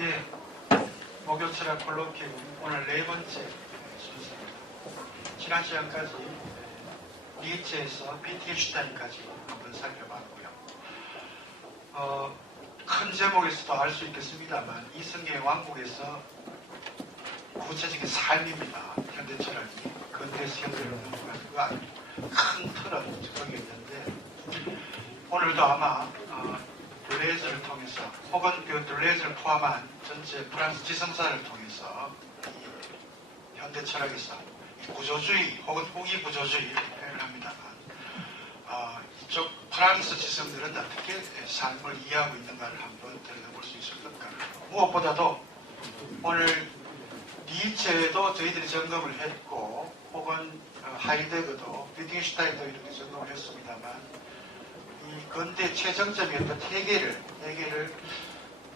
예, 목요철학 콜로퀴움 오늘 네 번째 순서입니다. 지난 시간까지 니체에서 비트겐슈타인까지 한번 살펴봤고요. 큰 제목에서도 알 수 있겠습니다만 이성계의 왕국에서 구체적인 삶입니다. 현대철학이 근대에서 현대를 넘어가는 거 아니고 큰 틀은 거기 있는데 오늘도 아마 둘레즈를 통해서 혹은 그 둘레즈를 포함한 전체 프랑스 지성사를 통해서 현대 철학에서 구조주의 혹은 후기 구조주의를 표현을 합니다만 이쪽 프랑스 지성들은 어떻게 삶을 이해하고 있는가를 한번 들여다볼 수 있을 것 같고 무엇보다도 오늘 니체도 저희들이 점검을 했고 혹은 하이데거도 비트겐슈타인도 이렇게 점검을 했습니다만 이 근대 최정점이었던 해겔을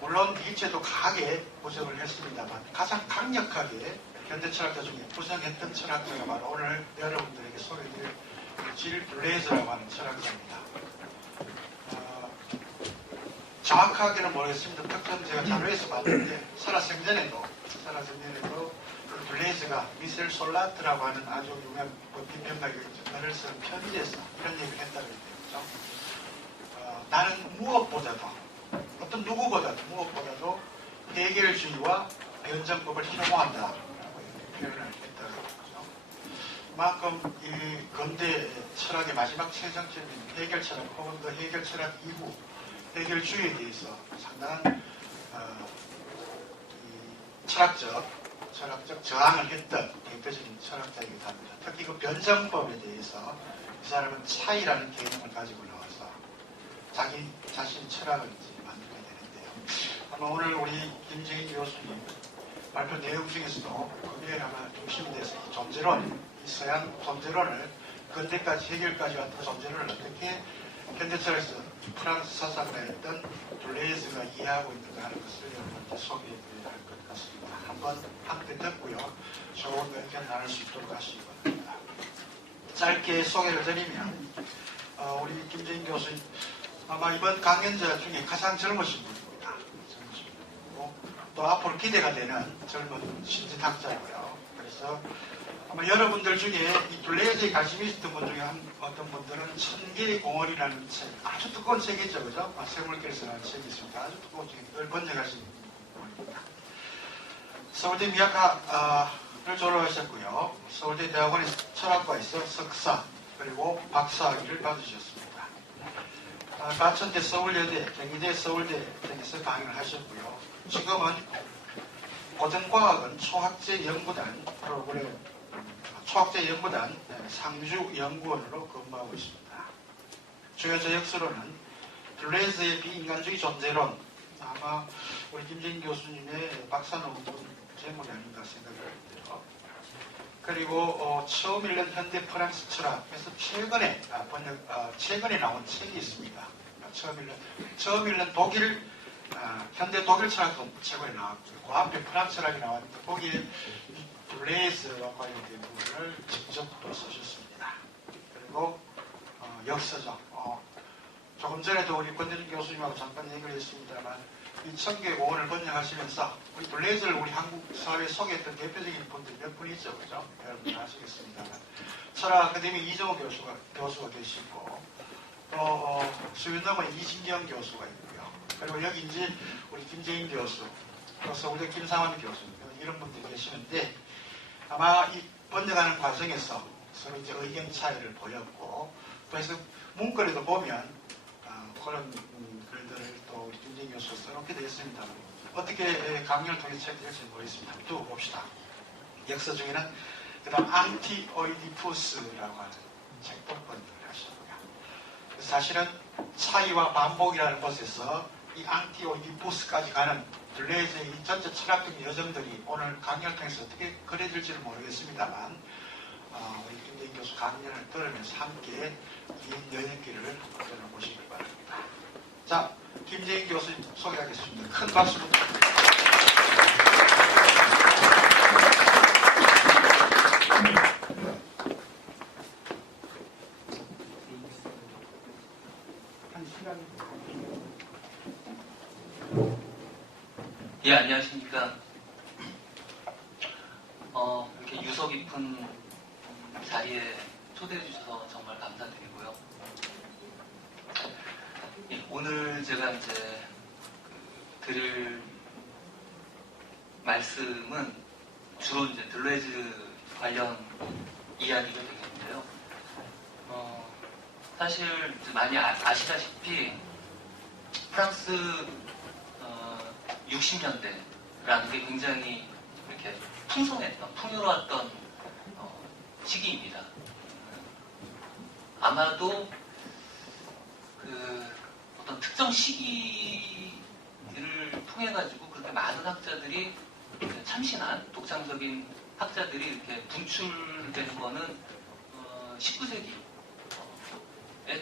물론 니체도 강하게 부정을 했습니다만 가장 강력하게 현대 철학자 중에 부정했던 철학자가 바로 오늘 여러분들에게 소개해드릴 질 둘레즈라고 하는 철학자입니다. 정확하게는 모르겠습니다. 특정 제가 자료에서 봤는데 살아생전에도 그 둘레즈가 미셀 솔라트라고 하는 아주 유명한 비평가이거든요. 글을 쓴 편지에서 이런 얘기를 했다고 했죠. 나는 무엇보다도 어떤 누구보다도 무엇보다도 해결주의와 변정법을 혐오한다 라고 표현을 했다고 했죠. 그만큼 이 근대 철학의 마지막 최정점인 해결 철학 혹은 그 해결 철학 이후 해결주의에 대해서 상당한 철학적 저항을 했던 대표적인 철학자이기도 합니다. 특히 그 변정법에 대해서 이 사람은 차이라는 개념을 가지고 나와서 자기 자신 철학을 만들게 되는데요. 아마 오늘 우리 김재인 교수님 발표 내용 중에서도 그게 아마 중심이 돼서 이 존재론, 이 서양 존재론을 근대까지 해결까지 왔던 존재론을 어떻게 현대 철학에서 프랑스 서사가였던 둘레즈가 이해하고 있는가 하는 것을 여러분께 소개해드려야 할 것 같습니다. 한번 함께 듣고요. 좋은 의견 나눌 수 있도록 하시기 바랍니다. 짧게 소개를 드리면 우리 김재인 교수님 아마 이번 강연자 중에 가장 젊으신 분입니다. 또 앞으로 기대가 되는 젊은 신진학자고요. 그래서 아마 여러분들 중에 이 둘레즈에 관심이 있었던 분 중에 어떤 분들은 천개의 공원이라는 책, 아주 두꺼운 책이죠, 그죠? 세물길서라는 책이 있습니다. 아주 두꺼운 책을 번역하신 분입니다. 서울대 미학과를 졸업하셨고요. 서울대 대학원에 철학과에서 석사 그리고 박사학위를 받으셨습니다. 가천대 서울여대, 경희대 서울대 등에서 강의를 하셨고요. 지금은 고등과학은 초학제 연구단 프로그램, 초학제 연구단 상주연구원으로 근무하고 있습니다. 주요 저역서로는 둘레즈의 비인간주의 존재론, 아마 우리 김재인 교수님의 박사 논문 제목이 아닌가 생각이 드는데요. 그리고 처음 읽는 현대 프랑스 철학에서 최근에 나온 책이 있습니다. 처음 읽는 독일 현대 독일 철학도 최근에 나왔고요. 그 앞에 프랑스 철학이 나왔는데 거기에 둘레즈와 관련된 부분을 직접 또 쓰셨습니다. 그리고 역사적 조금 전에도 우리 권대중 교수님하고 잠깐 얘기를 했습니다만 이 천개의 공원을 번역하시면서 우리 둘레즈를 우리 한국 사회에 소개했던 대표적인 분들 몇 분 있죠, 그죠? 여러분 아시겠습니다만 철학 아카데미 이정호 교수가 계시고 또 수윤남의 이신경 교수가 있고요. 그리고 여기 이제 우리 김재인 교수, 또 서울대 김상원 교수 이런 분들이 계시는데 아마 이 번역하는 과정에서 서로 이제 의견 차이를 보였고 그래서 문거리도 보면 그런 글들을 또 우리 김재인 교수가 써놓게 되었습니다. 어떻게 강연을 통해서 책될지 모르겠습니다. 두고 봅시다. 역사 중에는 그 다음 안티오이디푸스라고 하는 책도 번역을 하시고요. 그래서 사실은 차이와 반복이라는 것에서 이 안티오이디푸스까지 가는 둘레즈의 이 전체 철학적 여정들이 오늘 강연을 통해서 어떻게 그려질지는 모르겠습니다만 우리 김재인 교수 강연을 들으면서 함께 긴 여행길을 걸어보시길 바랍니다. 자, 김재인 교수님 소개하겠습니다. 큰 박수 부탁드립니다. 한 시간 예, 안녕하십니까. 이렇게 유서 깊은 자리에 초대해 주셔서 정말 감사드리고요. 예, 오늘 제가 이제 드릴 말씀은 주로 이제 들레즈 관련 이야기가 되겠는데요. 사실 많이 아시다시피 프랑스 60년대라는 게 굉장히 이렇게 풍성했던, 풍요로웠던 시기입니다. 아마도 그 어떤 특정 시기를 통해 가지고 그렇게 많은 학자들이 참신한 독창적인 학자들이 이렇게 분출되는 거는 19세기의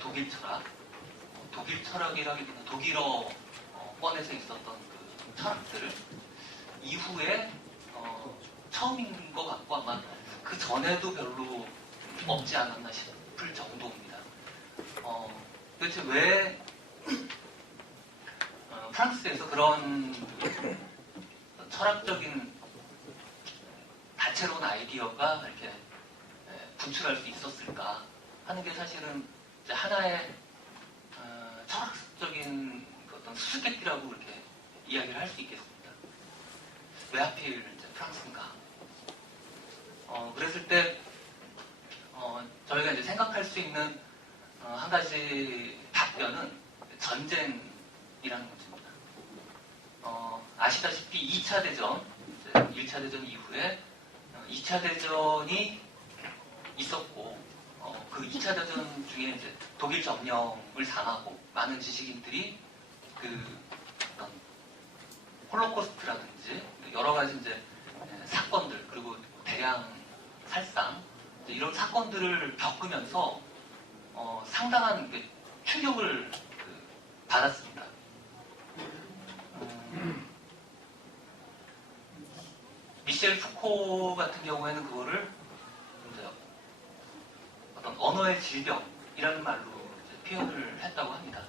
독일 철학이라기보다 독일어 권에서 있었던 그 철학들 이후에 처음인 것 같고 아마 그 전에도 별로 없지 않았나 싶을 정도입니다. 도대체 왜 프랑스에서 그런 철학적인 다채로운 아이디어가 이렇게 분출할 수 있었을까 하는 게 사실은 이제 하나의 철학적인 어떤 수수께끼라고 이렇게 이야기를 할 수 있겠습니다. 왜 하필 이제 프랑스인가? 그랬을 때 저희가 이제 생각할 수 있는 한 가지 답변은 전쟁이라는 것입니다. 아시다시피 2차 대전, 1차 대전 이후에 2차 대전이 있었고 그 2차 대전 중에 이제 독일 점령을 당하고 많은 지식인들이 그 어떤 홀로코스트라든지 여러 가지 이제 사건들 그리고 대량 살상 이런 사건들을 겪으면서 상당한 충격을 받았습니다. 미셸 푸코 같은 경우에는 그거를 이제 어떤 언어의 질병이라는 말로 이제 표현을 했다고 합니다.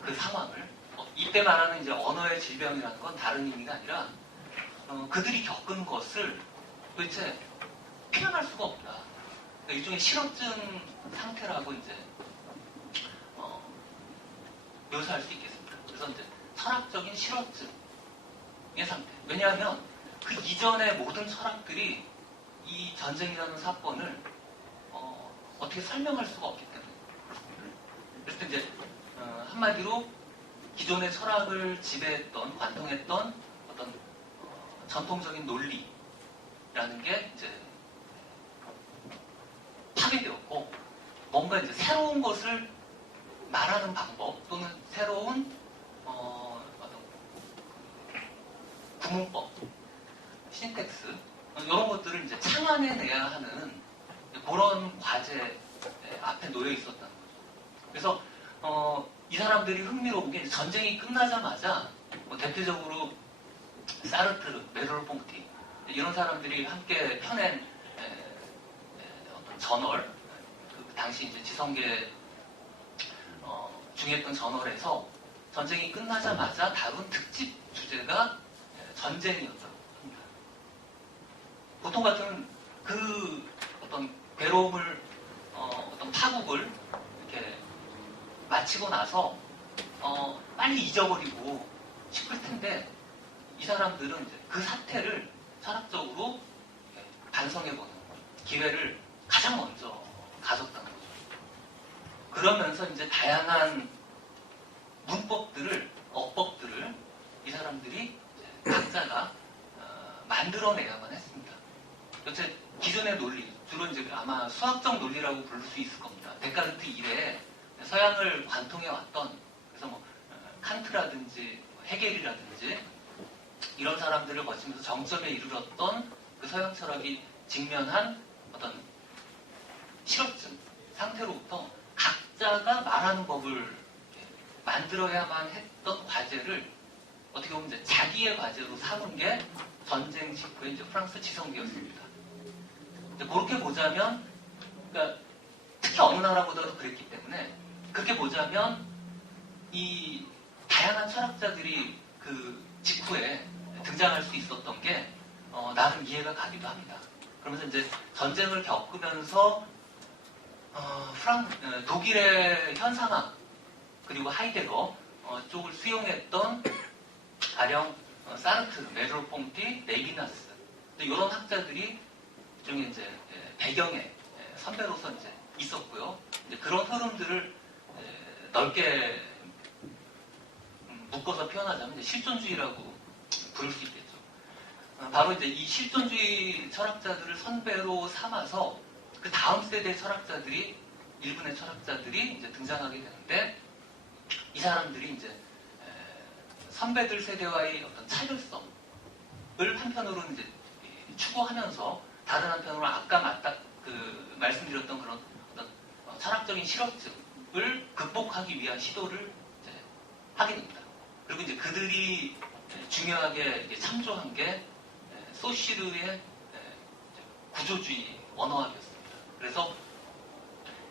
그 상황을 이때 말하는 이제 언어의 질병이라는 건 다른 의미가 아니라 그들이 겪은 것을 도대체 표현할 수가 없다. 그러니까 일종의 실어증 상태라고 이제 묘사할 수 있겠습니다. 그래서 이제 철학적인 실어증의 상태. 왜냐하면 그 이전의 모든 철학들이 이 전쟁이라는 사건을 어떻게 설명할 수가 없기 때문에. 그래서 이제 한마디로 기존의 철학을 지배했던, 관통했던 어떤 전통적인 논리라는 게 이제 파괴되었고 뭔가 이제 새로운 것을 말하는 방법 또는 새로운 어떤 구문법, 신텍스 이런 것들을 이제 창안해내야 하는 그런 과제 앞에 놓여 있었다는 거죠. 그래서 이 사람들이 흥미로운 게 전쟁이 끝나자마자 대표적으로 사르트르, 메롤퐁티 이런 사람들이 함께 펴낸 어떤 저널, 그 당시 이제 지성계 중요했던 저널에서 전쟁이 끝나자마자 다룬 특집 주제가 전쟁이었다고 합니다. 보통 같은 그 어떤 괴로움을 어떤 파국을 이렇게 마치고 나서 빨리 잊어버리고 싶을 텐데 이 사람들은 이제 그 사태를 철학적으로 반성해보는 기회를 가장 먼저 가졌다는 거죠. 그러면서 이제 다양한 문법들을, 어법들을 이 사람들이 각자가 만들어내야만 했습니다. 도대체 기존의 논리, 주로 이제 아마 수학적 논리라고 부를 수 있을 겁니다. 데카르트 이래에 서양을 관통해왔던, 그래서 뭐 칸트라든지 헤겔이라든지 이런 사람들을 거치면서 정점에 이르렀던 그 서양 철학이 직면한 어떤 실업증 상태로부터 각자가 말하는 법을 만들어야만 했던 과제를 어떻게 보면 이제 자기의 과제로 삼은 게 전쟁 직후의 이제 프랑스 지성계였습니다. 그렇게 보자면, 그러니까 특히 어느 나라보다도 그랬기 때문에 그렇게 보자면 이 다양한 철학자들이 그 직후에 등장할 수 있었던 게 나름 이해가 가기도 합니다. 그러면서 이제 전쟁을 겪으면서 독일의 현상학 그리고 하이데거 쪽을 수용했던 가령 사르트, 메르로퐁티, 레비나스 이런 학자들이 일종의 이제 배경에 선배로서 이제 있었고요. 이제 그런 흐름들을 넓게 묶어서 표현하자면 이제 실존주의라고 부를 수 있겠죠. 바로 이제 이 실존주의 철학자들을 선배로 삼아서 그 다음 세대 철학자들이 일본의 철학자들이 이제 등장하게 되는데 이 사람들이 이제 선배들 세대와의 어떤 차별성을 한편으로는 이제 추구하면서 다른 한편으로 아까 말씀드렸던 그런 어떤 철학적인 실업증을 극복하기 위한 시도를 이제 하게 됩니다. 그리고 이제 그들이 중요하게 이제 참조한 게 소시르의 구조주의 언어학이었습니다. 그래서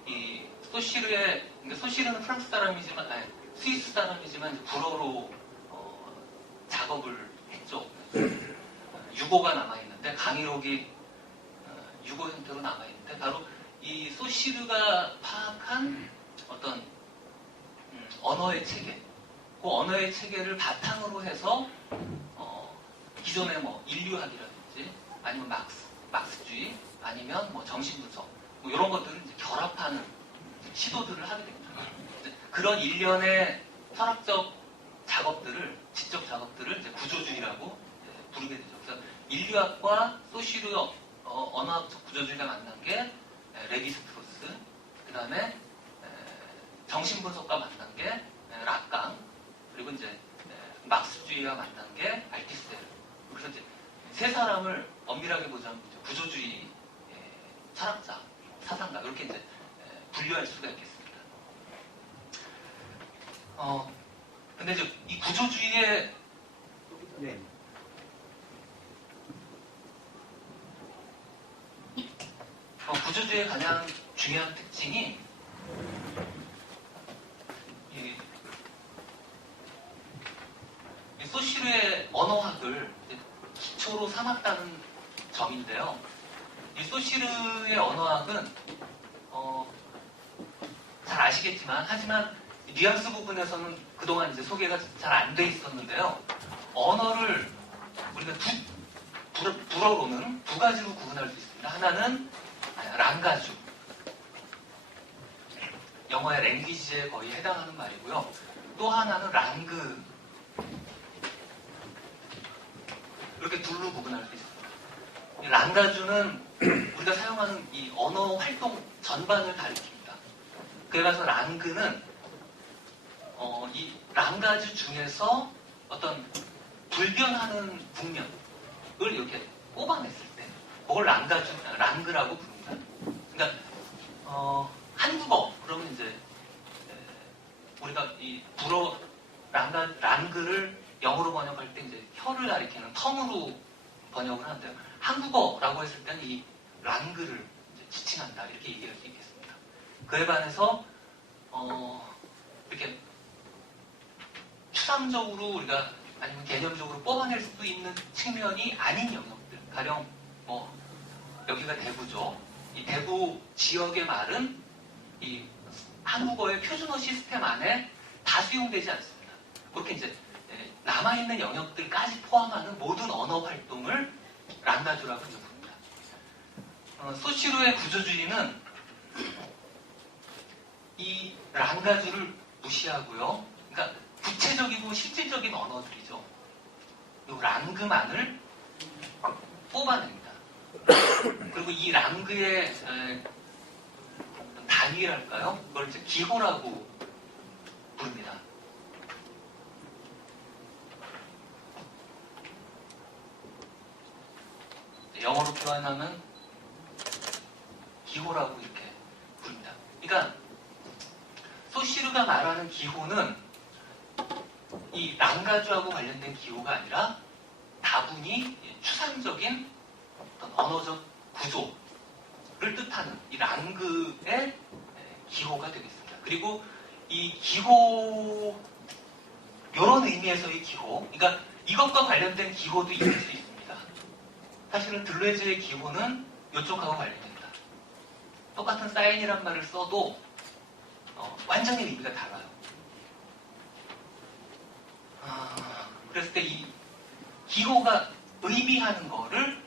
이 소시르는 프랑스 사람이지만 스위스 사람이지만 불어로 작업을 했죠. 유고가 남아있는데 강의록이 유고 형태로 남아있는데 바로 이 소시르가 파악한 어떤 언어의 체계 그 언어의 체계를 바탕으로 해서 기존의 뭐 인류학이라든지 아니면 막스주의 아니면 뭐 정신분석 뭐 이런 것들을 이제 결합하는 시도들을 하게 됩니다. 그런 일련의 철학적 작업들을 지적 작업들을 이제 구조주의라고 부르게 되죠. 그래서 인류학과 소시르 언어학적 구조주의가 만난 게 레비스트로스, 그 다음에 정신분석과 만난 게 락강, 그리고 이제 막스주의와 만난 게 알티세르. 그래서 이제 세 사람을 엄밀하게 보자면 구조주의 철학자, 사상가 이렇게 이제 분류할 수가 있겠습니다. 근데 이제 이 구조주의의 구조주의의 가장 중요한 특징이 이 소시르의 언어학을 기초로 삼았다는 점인데요. 이 소시르의 언어학은 잘 아시겠지만 하지만 뉘앙스 부분에서는 그동안 이제 소개가 잘 안 돼 있었는데요. 언어를 우리가 불어로는 두 가지로 구분할 수 있습니다. 하나는 랑가주, 영어의 랭귀지에 거의 해당하는 말이고요. 또 하나는 랑그, 이렇게 둘로 구분할 수 있습니다. 이 랑가주는 우리가 사용하는 이 언어 활동 전반을 가리킵니다. 그래 가서 랑그는 이 랑가주 중에서 어떤 불변하는 국면을 이렇게 꼽아냈을 때 그걸 랑그라고 부릅니다. 그러니까 한국어 그러면 이제 우리가 이 랑그를 영어로 번역할 때 이제 혀를 가리키는 텅으로 번역을 하는데요. 한국어라고 했을 때는 이 랑그를 이제 지칭한다 이렇게 얘기할 수 있겠습니다. 그에 반해서 이렇게 추상적으로 우리가 아니면 개념적으로 뽑아낼 수 있는 측면이 아닌 영역들, 가령 뭐 여기가 대구죠. 이 대구 지역의 말은 이 한국어의 표준어 시스템 안에 다 수용되지 않습니다. 그렇게 이제 남아있는 영역들까지 포함하는 모든 언어 활동을 랑가주라고 부릅니다. 소시르의 구조주의는 이 랑가주를 무시하고요. 그러니까 구체적이고 실질적인 언어들이죠. 이 랑그만을 뽑아냅니다. 그리고 이 랑그의 단위랄까요? 그걸 이제 기호라고 부릅니다. 영어로 표현하면 기호라고 이렇게 부릅니다. 그러니까 소시르가 말하는 기호는 이 랑가주하고 관련된 기호가 아니라 다분히 추상적인 어떤 언어적 구조를 뜻하는 이 랑그의 기호가 되겠습니다. 그리고 이 기호, 이런 의미에서의 기호, 그러니까 이것과 관련된 기호도 있을 수 있습니다. 사실은 들레즈의 기호는 이쪽하고 관련됩니다. 똑같은 사인이란 말을 써도 완전히 의미가 달라요. 그랬을 때 이 기호가 의미하는 거를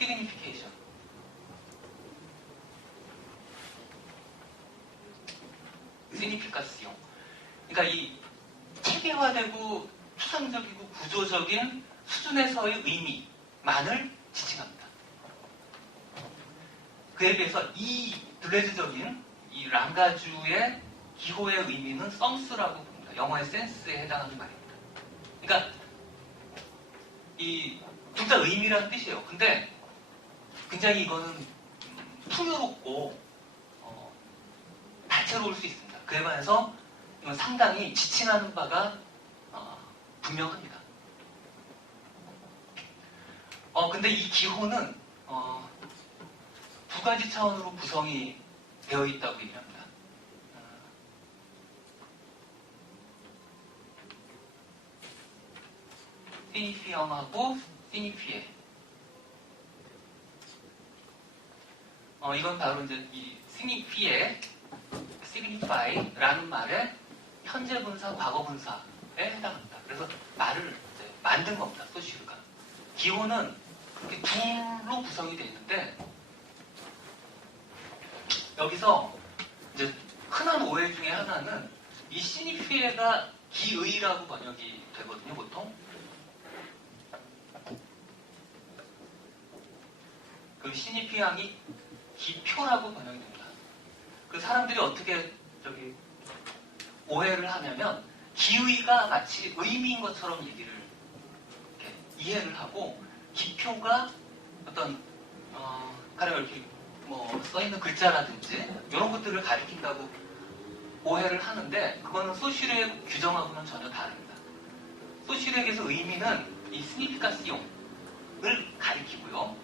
signification, signification. 그러니까 이 체계화되고 추상적이고 구조적인 수준에서의 의미만을 지칭합니다. 그에 비해서 이 들레즈적인 이 랑가주의 기호의 의미는 썸스라고 봅니다. 영어의 센스에 해당하는 말입니다. 그러니까 이 둘 다 의미라는 뜻이에요. 근데 굉장히 이거는 풍요롭고 다채로울 수 있습니다. 그에 반해서 이건 상당히 지칭하는 바가 분명합니다. 근데 이 기호는 두 가지 차원으로 구성이 되어 있다고 얘기합니다. 시니피엄하고 시니피에. 이건 바로 이제 이 시니피에, signify라는 말의 현재 분사, 과거 분사에 해당합니다. 그래서 말을 이제 만든 겁니다. 소시르가. 기호는 그렇게 둘로 구성이 되어 있는데 여기서 이제 흔한 오해 중에 하나는 이 시니피에가 기의라고 번역이 되거든요, 보통. 그 시니피앙이 기표라고 번역이 됩니다. 그 사람들이 어떻게 오해를 하냐면 기의가 마치 의미인 것처럼 얘기를 이렇게 이해를 하고 기표가 어떤 가령 이렇게 써있는 글자라든지 이런 것들을 가리킨다고 오해를 하는데 그거는 소시르의 규정하고는 전혀 다릅니다. 소시르에게서 의미는 이 스니피카시옹을 가리키고요.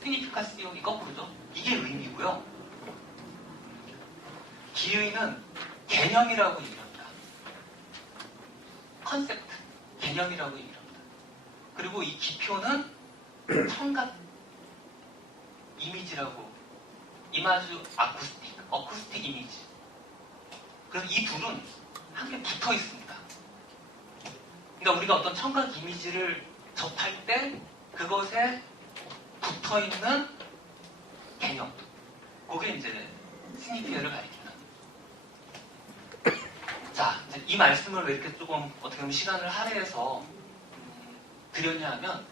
스니피카시옹이 거꾸로죠. 이게 의미고요. 기의는 개념이라고 얘기합니다. 컨셉트, 개념이라고 얘기합니다. 그리고 이 기표는 청각 이미지라고, 이마주 어쿠스틱 이미지. 그래서 이 둘은 함께 붙어 있습니다. 그러니까 우리가 어떤 청각 이미지를 접할 때 그것에 붙어 있는 개념, 그게 이제 스니피에를 가리키는. 자, 이제 이 말씀을 왜 이렇게 조금 어떻게 보면 시간을 할애해서 드렸냐 하면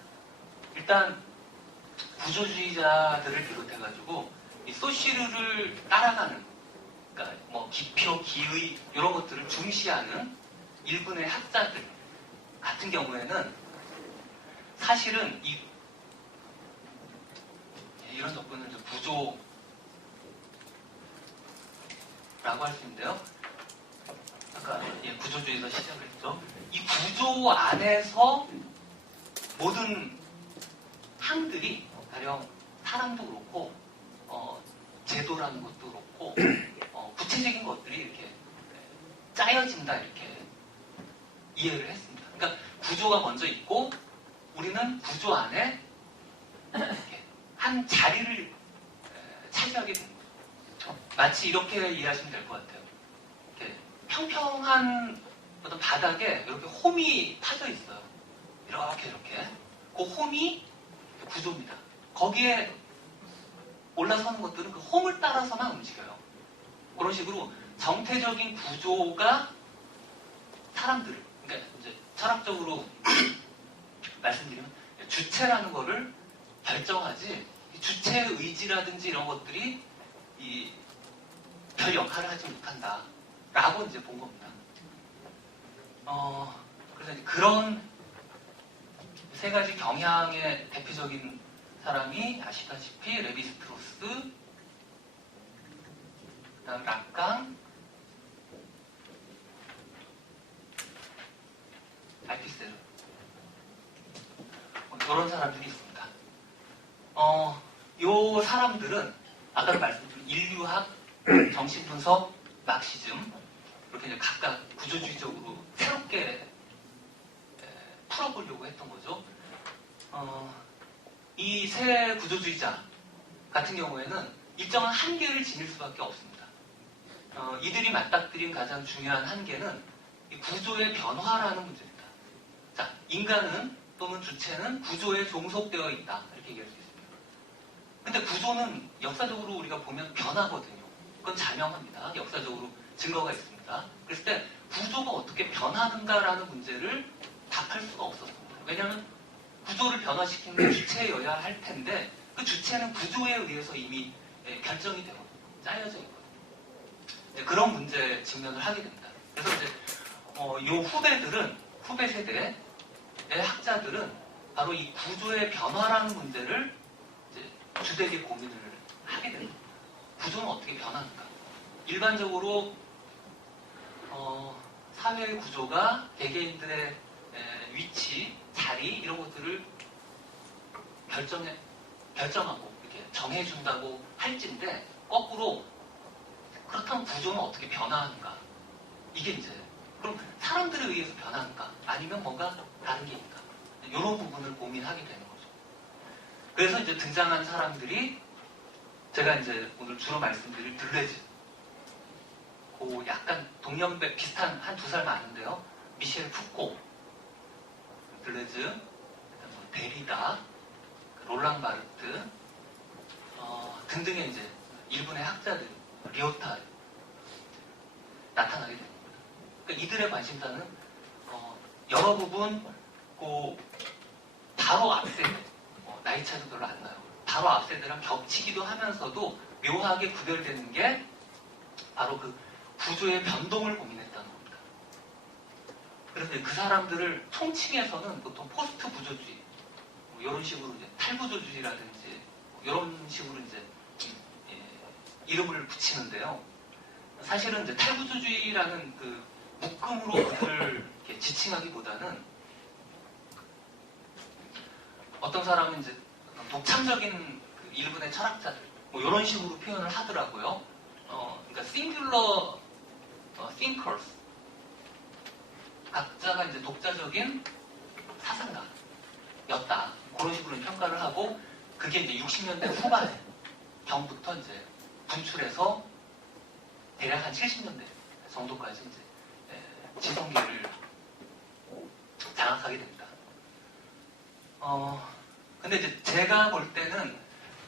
일단 구조주의자들을 비롯해가지고 이 소시르를 따라가는, 그러니까 기표, 기의 이런 것들을 중시하는 일군의 학자들 같은 경우에는 사실은 이런 접근을 구조라고 할 수 있는데요. 아까 구조주의에서 시작을 했죠. 이 구조 안에서 모든 항들이 가령 사람도 그렇고 제도라는 것도 그렇고 구체적인 것들이 이렇게 짜여진다 이렇게 이해를 했습니다. 그러니까 구조가 먼저 있고 우리는 구조 안에 이렇게 한 자리를 차지하게 된 거죠. 마치 이렇게 이해하시면 될 것 같아요. 이렇게 평평한 어떤 바닥에 이렇게 홈이 파져 있어요. 이렇게 그 홈이 구조입니다. 거기에 올라서는 것들은 그 홈을 따라서만 움직여요. 그런 식으로 정태적인 구조가 사람들을, 그러니까 이제 철학적으로 말씀드리면 주체라는 거를 결정하지, 주체의 의지라든지 이런 것들이 별 역할을 하지 못한다라고 이제 본 겁니다. 그래서 이제 그런 세 가지 경향의 대표적인 사람이 아시다시피 레비스트로스, 그다음 락강, 알티세르, 이런 사람들이 있습니다. 이 사람들은 아까 말씀드린 인류학, 정신분석, 막시즘 이렇게 이제 각각 구조주의적으로 새롭게 풀어보려고 했던 거죠. 이 새 구조주의자 같은 경우에는 일정한 한계를 지닐 수밖에 없습니다. 이들이 맞닥뜨린 가장 중요한 한계는 이 구조의 변화라는 문제입니다. 자, 인간은 또는 주체는 구조에 종속되어 있다. 이렇게 얘기할 수 있습니다. 근데 구조는 역사적으로 우리가 보면 변하거든요. 그건 자명합니다. 역사적으로 증거가 있습니다. 그랬을 때 구조가 어떻게 변하는가라는 문제를 답할 수가 없었습니다. 왜냐하면 구조를 변화시키는 게 주체여야 할 텐데 그 주체는 구조에 의해서 이미 결정이 되고 짜여져 있거든요. 이제 그런 문제에 직면을 하게 됩니다. 그래서 이제 요 후배 세대의 학자들은 바로 이 구조의 변화라는 문제를 이제 주되게 고민을 하게 됩니다. 구조는 어떻게 변하는가? 일반적으로 사회의 구조가 개개인들의 위치, 자리 이런 것들을 결정하고 이렇게 정해준다고 할진데 거꾸로 그렇다면 구조는 어떻게 변화하는가? 이게 이제 그럼 사람들에 의해서 변하는가? 아니면 뭔가 다른 게 있는가? 이런 부분을 고민하게 되는 거죠. 그래서 이제 등장한 사람들이 제가 이제 오늘 주로 말씀드릴 들레즈, 그 약간 동년배 비슷한 한 두 살 많은데요. 미셸 푸코, 들레즈, 데리다, 롤랑 바르트 등등의 이제 일본의 학자들, 리오타 나타나게 됩니다. 그러니까 이들의 관심사는 여러 부분 바로 앞 세대, 나이 차도 별로 안 나요. 바로 앞 세대랑 겹치기도 하면서도 묘하게 구별되는 게 바로 그 구조의 변동을 고민했다는 겁니다. 그래서 그 사람들을 총칭해서는 보통 포스트 구조주의, 이런 식으로 이제 탈구조주의라든지 이런 식으로 이제 이름을 붙이는데요. 사실은 이제 탈구조주의라는 그 묶음으로 그들을 이렇게 지칭하기보다는 어떤 사람은 이제 독창적인 그 일본의 철학자들 이런 식으로 표현을 하더라고요. 그러니까 singular thinkers, 각자가 이제 독자적인 사상가였다. 그런 식으로 평가를 하고 그게 이제 60년대 후반에 경부터 이제 분출해서 대략 한 70년대 정도까지 이제 지성계를 장악하게 됩니다. 근데 이제 제가 볼 때는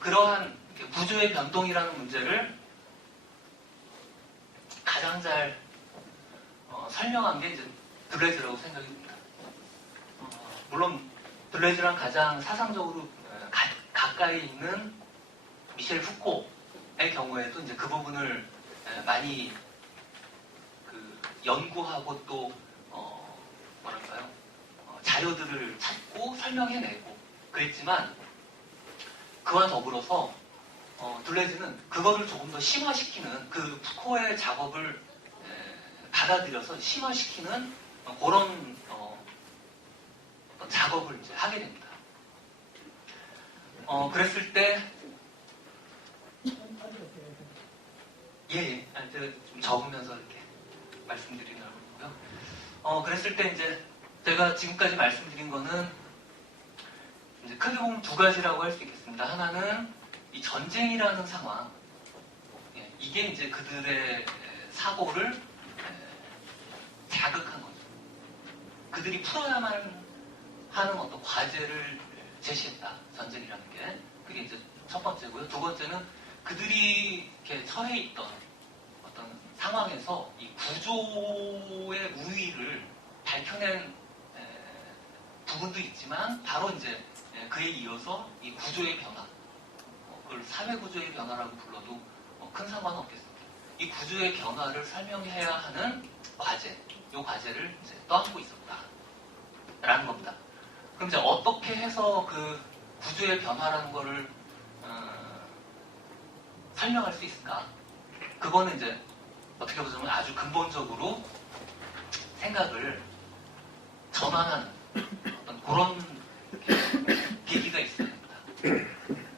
그러한 구조의 변동이라는 문제를 가장 잘 설명한 게 이제 들레즈라고 생각이 듭니다. 물론 들레즈랑 가장 사상적으로 가까이 있는 미셸 푸코의 경우에도 이제 그 부분을 많이 그 연구하고 또 뭐랄까요 자료들을 찾고 설명해내고 그랬지만 그와 더불어서 들레즈는 그거를 조금 더 심화시키는 그 푸코의 작업을 받아들여서 심화시키는 그런 어떤 작업을 이제 하게 됩니다. 그랬을 때 예, 제가 좀 적으면서 이렇게 말씀드리는 거고요. 그랬을 때 이제 제가 지금까지 말씀드린 거는 이제 크게 보면 두 가지라고 할 수 있겠습니다. 하나는 이 전쟁이라는 상황, 이게 이제 그들의 사고를 자극한 거죠. 그들이 풀어야만 하는 어떤 과제를 제시했다. 전쟁이라는 게. 그게 이제 첫 번째고요. 두 번째는 그들이 이렇게 처해 있던 어떤 상황에서 이 구조의 우위를 밝혀낸 부분도 있지만 바로 이제 그에 이어서 이 구조의 변화, 그걸 사회 구조의 변화라고 불러도 큰 상관은 없겠습니다. 이 구조의 변화를 설명해야 하는 과제, 이 과제를 이제 떠안고 있었다라는 겁니다. 그럼 이제 어떻게 해서 그 구조의 변화라는 거를 설명할 수 있을까? 그거는 이제 어떻게 보자면 아주 근본적으로 생각을 전환하는 어떤 그런 계기가 있어야 됩니다.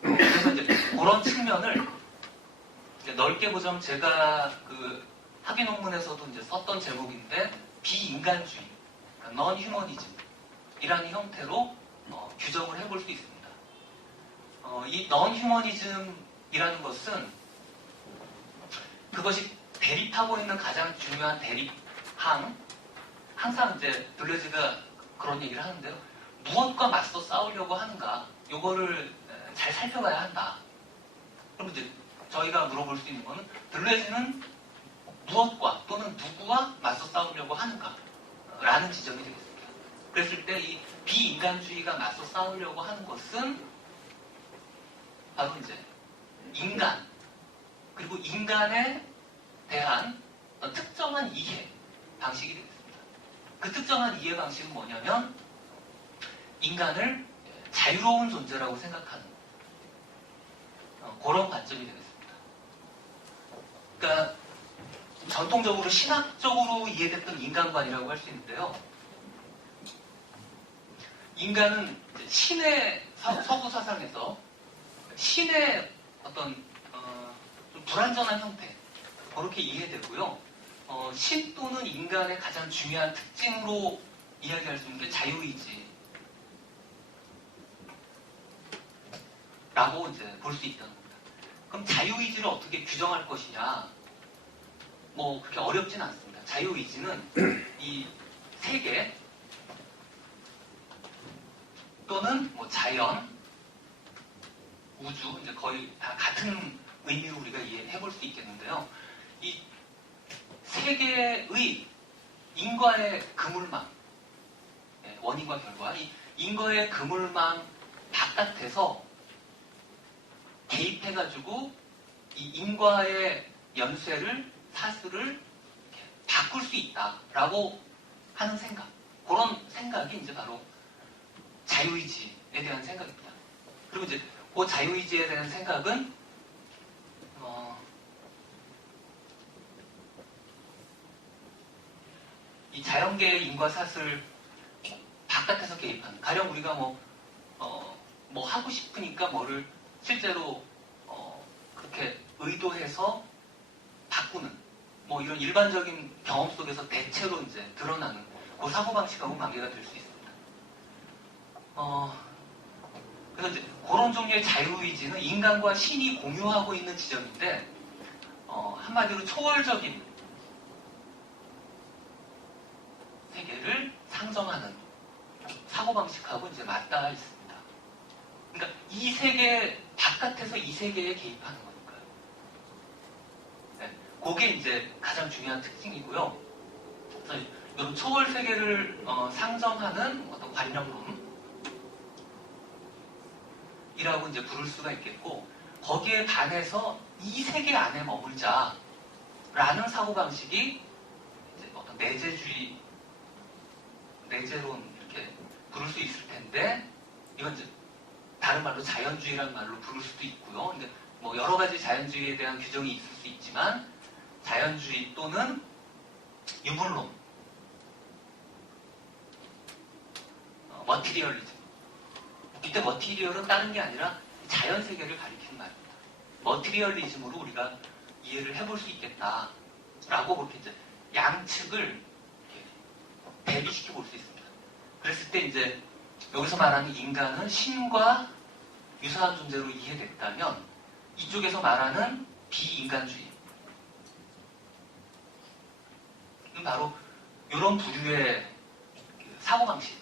그래서 이제 그런 측면을 이제 넓게 보자면 제가 그 학위 논문에서도 이제 썼던 제목인데 비인간주의, 그러니까 non-humanism 휴머니즘이라는 형태로 규정을 해볼 수 있습니다. 이 non-휴머니즘이라는 것은 그것이 대립하고 있는 가장 중요한 대립항, 항상 이제 들레즈가 그런 얘기를 하는데요. 무엇과 맞서 싸우려고 하는가, 요거를 잘 살펴봐야 한다. 그럼 이제 저희가 물어볼 수 있는 거는 들레즈는 무엇과 또는 누구와 맞서 싸우려고 하는가? 라는 지점이 되겠습니다. 그랬을 때 이 비인간주의가 맞서 싸우려고 하는 것은 바로 이제 인간, 그리고 인간에 대한 특정한 이해 방식이 되겠습니다. 그 특정한 이해 방식은 뭐냐면 인간을 자유로운 존재라고 생각하는 그런 관점이 되겠습니다. 그러니까 전통적으로 신학적으로 이해됐던 인간관이라고 할 수 있는데요. 인간은 신의 서구 사상에서 신의 어떤 좀 불완전한 형태 그렇게 이해되고요. 신 또는 인간의 가장 중요한 특징으로 이야기할 수 있는 게 자유의지라고 이제 볼 수 있다는 겁니다. 그럼 자유의지를 어떻게 규정할 것이냐? 뭐 그렇게 어렵진 않습니다. 자유의지는 이 세계 또는 뭐 자연, 우주 이제 거의 다 같은 의미로 우리가 이해해 볼 수 있겠는데요. 이 세계의 인과의 그물망, 원인과 결과, 이 인과의 그물망 바깥에서 개입해가지고 이 인과의 연쇄를 사슬을 바꿀 수 있다라고 하는 생각, 그런 생각이 이제 바로 자유의지에 대한 생각입니다. 그리고 이제 그 자유의지에 대한 생각은 이 자연계의 인과 사슬 바깥에서 개입하는, 가령 우리가 뭐 하고 싶으니까 뭐를 실제로 그렇게 의도해서 바꾸는 뭐 이런 일반적인 경험 속에서 대체로 이제 드러나는 그 사고방식하고 관계가 될 수 있습니다. 그래서 이제 그런 종류의 자유의지는 인간과 신이 공유하고 있는 지점인데 한마디로 초월적인 세계를 상정하는 사고방식하고 이제 맞닿아 있습니다. 그러니까 이 세계 바깥에서 이 세계에 개입하는 거니까요. 네, 그게 이제 가장 중요한 특징이고요. 그래서 이런 초월 세계를 상정하는 어떤 관념론이라고 이제 부를 수가 있겠고, 거기에 반해서 이 세계 안에 머물자라는 사고방식이 이제 어떤 내재주의, 내재론 이렇게 부를 수 있을 텐데, 이건 이제 다른 말로 자연주의라는 말로 부를 수도 있고요. 근데 뭐 여러 가지 자연주의에 대한 규정이 있을 수 있지만, 자연주의 또는 유물론, 머티리얼리즘. 이때 머티리얼은 다른 게 아니라 자연 세계를 가리키는 말입니다. 머티리얼리즘으로 우리가 이해를 해볼 수 있겠다라고 그렇게 이제 양측을 대비시켜 볼 수 있습니다. 그랬을 때 이제 여기서 말하는 인간은 신과 유사한 존재로 이해됐다면, 이쪽에서 말하는 비인간주의, 바로 이런 부류의 사고방식에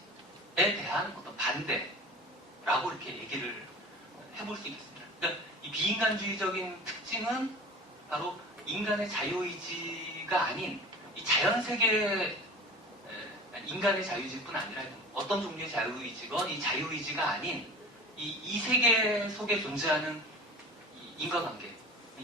대한 어떤 반대라고 이렇게 얘기를 해볼 수 있겠습니다. 그러니까 이 비인간주의적인 특징은 바로 인간의 자유의지가 아닌 이 자연세계의 인간의 자유의지뿐 아니라 어떤 종류의 자유의지건 이 자유의지가 아닌 이 세계 속에 존재하는 이 인과관계,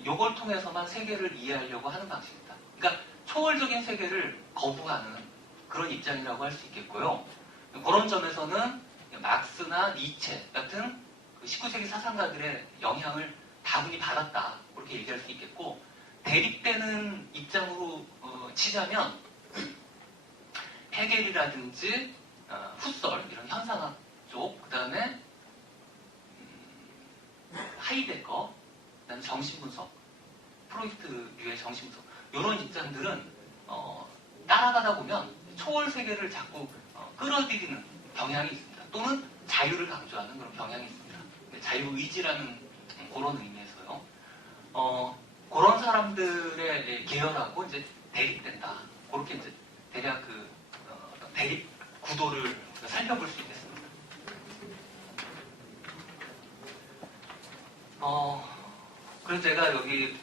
요걸 통해서만 세계를 이해하려고 하는 방식입니다. 그러니까 초월적인 세계를 거부하는 그런 입장이라고 할 수 있겠고요. 그런 점에서는 막스나 니체 같은 19세기 사상가들의 영향을 다분히 받았다, 그렇게 얘기할 수 있겠고, 대립되는 입장으로 치자면 헤겔이라든지 후설 이런 현상학 쪽, 그 다음에 하이데거, 그다음에 정신분석, 프로이트류의 정신분석, 이런 입장들은 따라가다 보면 초월 세계를 자꾸 끌어들이는 경향이 있습니다. 또는 자유를 강조하는 그런 경향이 있습니다. 자유의지라는 그런 의미에서요. 그런 사람들의 계열하고 이제 대립된다. 그렇게 이제 대략 대립 구도를 살펴볼 수 있겠습니다. 그래서 제가 여기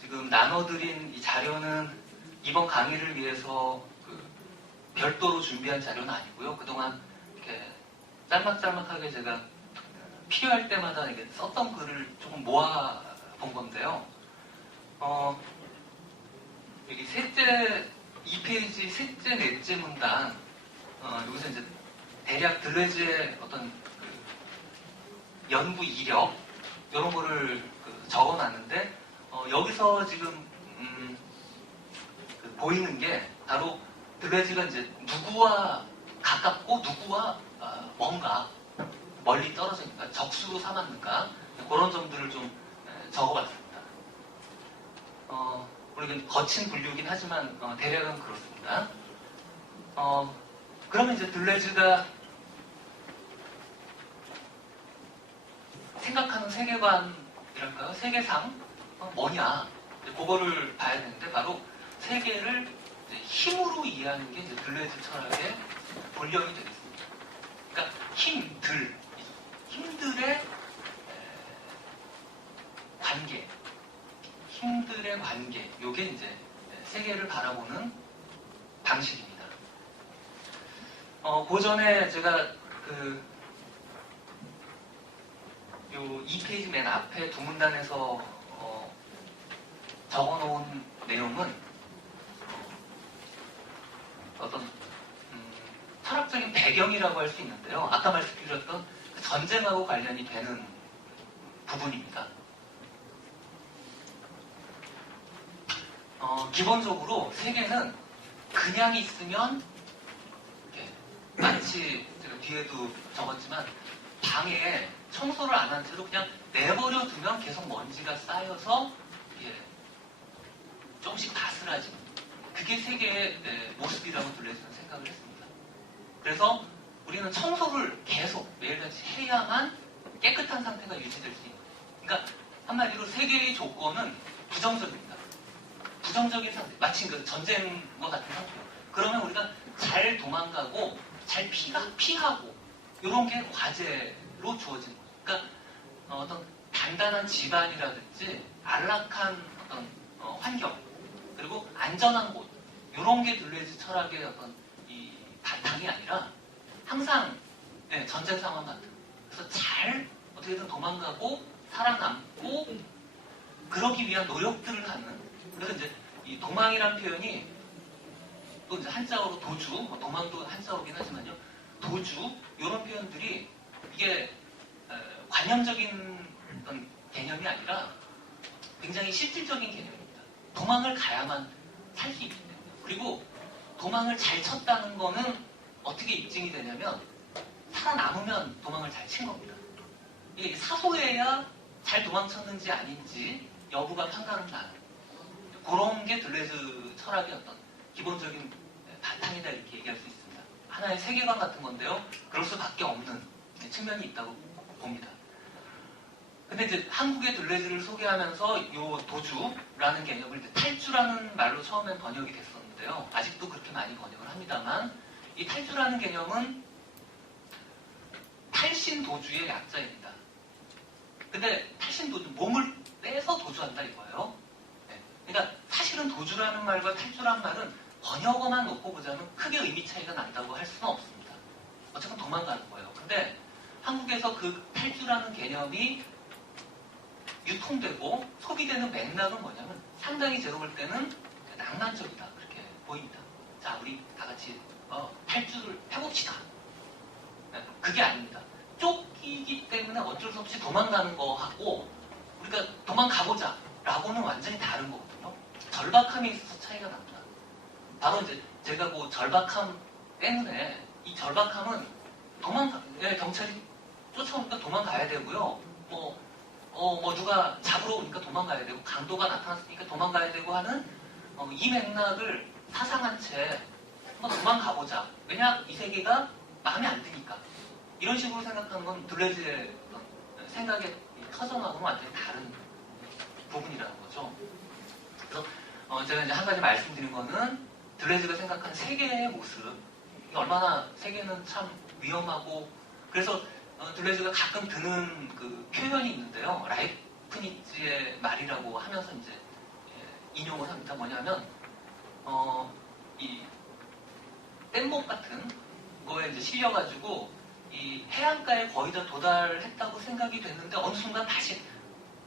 지금 나눠드린 이 자료는 이번 강의를 위해서 별도로 준비한 자료는 아니고요. 그동안 이렇게 짤막짤막하게 제가 필요할 때마다 이렇게 썼던 글을 조금 모아 본 건데요. 여기 셋째, 2페이지 셋째, 넷째 문단, 여기서 이제 대략 들레즈의 어떤 연구 이력, 이런 거를 적어 놨는데, 여기서 지금, 보이는 게 바로 들레즈가 이제 누구와 가깝고 누구와 뭔가 멀리 떨어져 있는가, 적수로 삼았는가, 그런 점들을 좀 적어봤습니다. 물론 거친 분류긴 하지만 대략은 그렇습니다. 그러면 이제 들레즈가 생각하는 세계관이랄까요? 세계상 뭐냐? 그거를 봐야 되는데 바로 세계를 힘으로 이해하는 게 이제 들레즈 철학의 본령이 되겠습니다. 그러니까 힘들의 관계, 요게 이제 세계를 바라보는 방식입니다. 그 전에 제가 요 2페이지 맨 앞에 두 문단에서 적어놓은 내용은 어떤 철학적인 배경이라고 할 수 있는데요. 아까 말씀드렸던 전쟁하고 관련이 되는 부분입니다. 기본적으로 세계는 그냥 있으면 마치 제가 뒤에도 적었지만 방에 청소를 안 한 채로 그냥 내버려 두면 계속 먼지가 쌓여서 조금씩 바스라지는, 그게 세계의 모습이라고 들려주는 생각을 했습니다. 그래서 우리는 청소를 계속 매일같이 해야만 깨끗한 상태가 유지될 수 있는, 그러니까 한마디로 세계의 조건은 부정적입니다. 부정적인 상태, 마치 전쟁과 같은 상태예요. 그러면 우리가 잘 도망가고 잘 피하고 이런 게 과제로 주어진 거예요. 그러니까 어떤 단단한 집안이라든지 안락한 어떤 환경, 그리고 안전한 곳, 이런 게 들레즈 철학의 어떤 이 바탕이 아니라 항상 전쟁 상황 같은, 그래서 잘 어떻게든 도망가고 살아남고 그러기 위한 노력들을 하는. 그래서 이제 이 도망이란 표현이 또 이제 한자어로 도주, 도망도 한자어긴 하지만요, 도주 이런 표현들이 이게 관념적인 어떤 개념이 아니라 굉장히 실질적인 개념입니다. 도망을 가야만 살 수 있기 때문에. 그리고 도망을 잘 쳤다는 거는 어떻게 입증이 되냐면 살아남으면 도망을 잘 친 겁니다. 이게 사소해야 잘 도망쳤는지 아닌지 여부가 판가름 나는 그런 게 들레즈 철학의 어떤 기본적인 바탕이다, 이렇게 얘기할 수 있습니다. 하나의 세계관 같은 건데요. 그럴 수밖에 없는 측면이 있다고 봅니다. 근데 이제 한국의 들레즈를 소개하면서 이 도주라는 개념을 이제 탈주라는 말로 처음엔 번역이 됐었는데요. 아직도 그렇게 많이 번역을 합니다만, 이 탈주라는 개념은 탈신도주의 약자입니다. 근데 탈신도주, 몸을 빼서 도주한다 이거예요. 그러니까 사실은 도주라는 말과 탈주라는 말은 번역어만 놓고 보자면 크게 의미 차이가 난다고 할 수는 없습니다. 어쨌든 도망가는 거예요. 근데 한국에서 그 탈주라는 개념이 유통되고 소비되는 맥락은 뭐냐면 상당히 제가 볼 때는 낭만적이다, 그렇게 보입니다. 자, 우리 다 같이 탈주를 해봅시다. 그게 아닙니다. 쫓기기 때문에 어쩔 수 없이 도망가는 거하고 우리가 도망가보자 라고는 완전히 다른 거거든요. 절박함에 있어서 차이가 납니다. 바로 이제 제가 그 절박함 때문에, 이 절박함은 경찰이 쫓아오니까 도망가야 되고요. 누가 잡으러 오니까 도망가야 되고, 강도가 나타났으니까 도망가야 되고 하는 이 맥락을 사상한 채 한번 도망가보자. 왜냐, 이 세계가 마음에 안 드니까. 이런 식으로 생각하는 건 들레즈의 생각의 터전하고는 완전히 다른 부분이라는 거죠. 그래서 제가 이제 한 가지 말씀드린 거는 들레즈가 생각한 세계의 모습, 얼마나 세계는 참 위험하고, 그래서 들레즈가 가끔 드는 그 표현이 있는데요. 라이프니츠의 말이라고 하면서 이제 인용을 합니다. 뭐냐면 이 뗏목 같은 거에 이제 실려가지고 이 해안가에 거의 다 도달했다고 생각이 됐는데 어느 순간 다시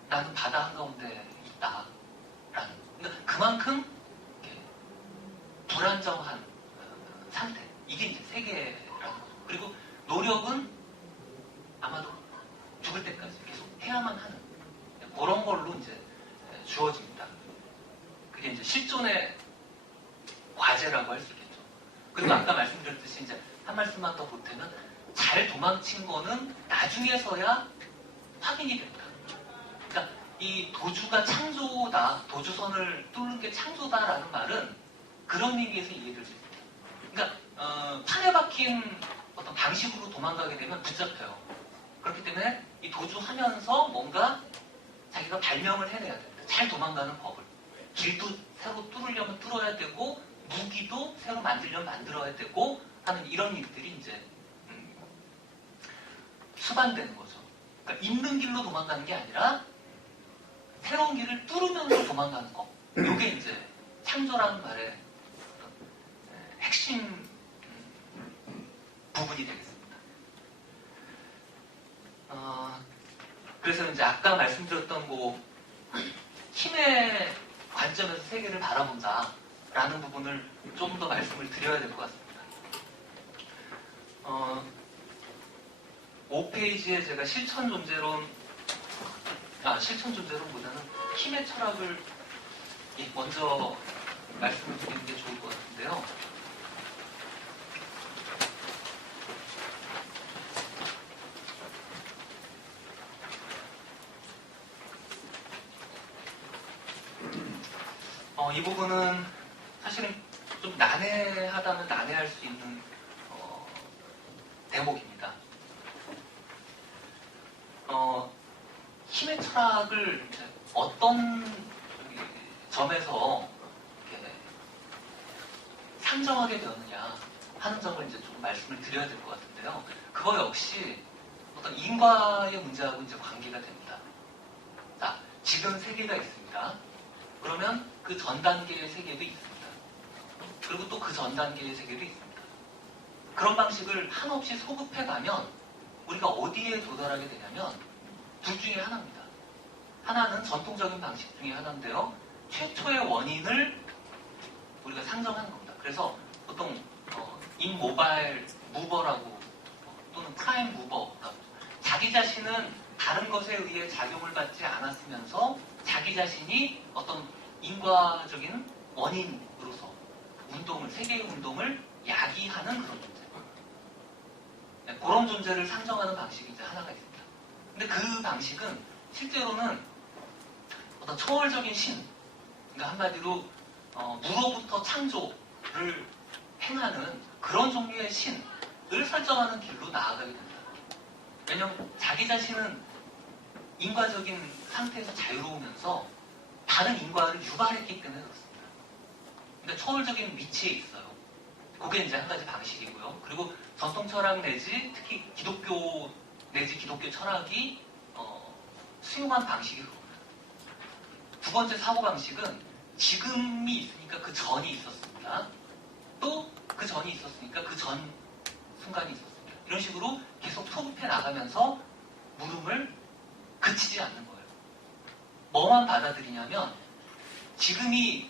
나는 바다 한가운데 있다. 그러니까 그만큼 불안정한 상태. 이게 이제 세계라는 거죠. 그리고 노력은 아마도 죽을 때까지 계속 해야만 하는 그런 걸로 이제 주어집니다. 그게 이제 실존의 과제라고 할 수 있겠죠. 그리고 아까 말씀드렸듯이 이제 한 말씀만 더 보태면 잘 도망친 거는 나중에서야 확인이 된다. 그러니까 이 도주가 창조다, 도주선을 뚫는 게 창조다라는 말은 그런 의미에서 이해될 수 있어요. 그러니까 판에 박힌 어떤 방식으로 도망가게 되면 붙잡혀요. 그렇기 때문에 이 도주하면서 뭔가 자기가 발명을 해내야 됩니다. 잘 도망가는 법을. 길도 새로 뚫으려면 뚫어야 되고 무기도 새로 만들려면 만들어야 되고 하는 이런 일들이 이제 수반되는 거죠. 그러니까 있는 길로 도망가는 게 아니라 새로운 길을 뚫으면서 도망가는 거. 이게 이제 창조라는 말의 핵심 부분이 되겠습니다. 그래서 이제 아까 말씀드렸던 뭐 힘의 관점에서 세계를 바라본다라는 부분을 좀 더 말씀을 드려야 될 것 같습니다. 5페이지에 제가 실천 존재론보다는 힘의 철학을 먼저 말씀을 드리는 게 좋을 것 같은데요. 이 부분은 사실은 좀 난해하다면 난해할 수 있는 대목입니다. 힘의 철학을 어떤 점에서 이렇게 상정하게 되었느냐 하는 점을 이제 좀 말씀을 드려야 될 것 같은데요. 그거 역시 어떤 인과의 문제하고 이제 관계가 됩니다. 자, 지금 세계가 있습니다. 그러면 그 전 단계의 세계도 있습니다. 그리고 또 그 전 단계의 세계도 있습니다. 그런 방식을 한없이 소급해 가면 우리가 어디에 도달하게 되냐면 둘 중에 하나입니다. 하나는 전통적인 방식 중에 하나인데요. 최초의 원인을 우리가 상정하는 겁니다. 그래서 보통 인모바일 무버라고 또는 프라임 무버, 자기 자신은 다른 것에 의해 작용을 받지 않았으면서 자기 자신이 어떤 인과적인 원인으로서 세계의 운동을 야기하는 그런 존재. 네, 그런 존재를 상정하는 방식이 이제 하나가 있습니다. 근데 그 방식은 실제로는 어떤 초월적인 신, 그러니까 한마디로 무로부터 창조를 행하는 그런 종류의 신을 설정하는 길로 나아가게 됩니다. 왜냐하면 자기 자신은 인과적인 상태에서 자유로우면서 다른 인과를 유발했기 때문에 그렇습니다. 그러니까 초월적인 위치에 있어요. 그게 이제 한 가지 방식이고요. 그리고 전통 철학 내지 특히 기독교 내지 기독교 철학이 수용한 방식이 그겁니다. 두 번째 사고 방식은 지금이 있으니까 그 전이 있었습니다. 또 그 전이 있었으니까 그 전 순간이 있었습니다. 이런 식으로 계속 소급해 나가면서 물음을 그치지 않는 거예요. 뭐만 받아들이냐면 지금이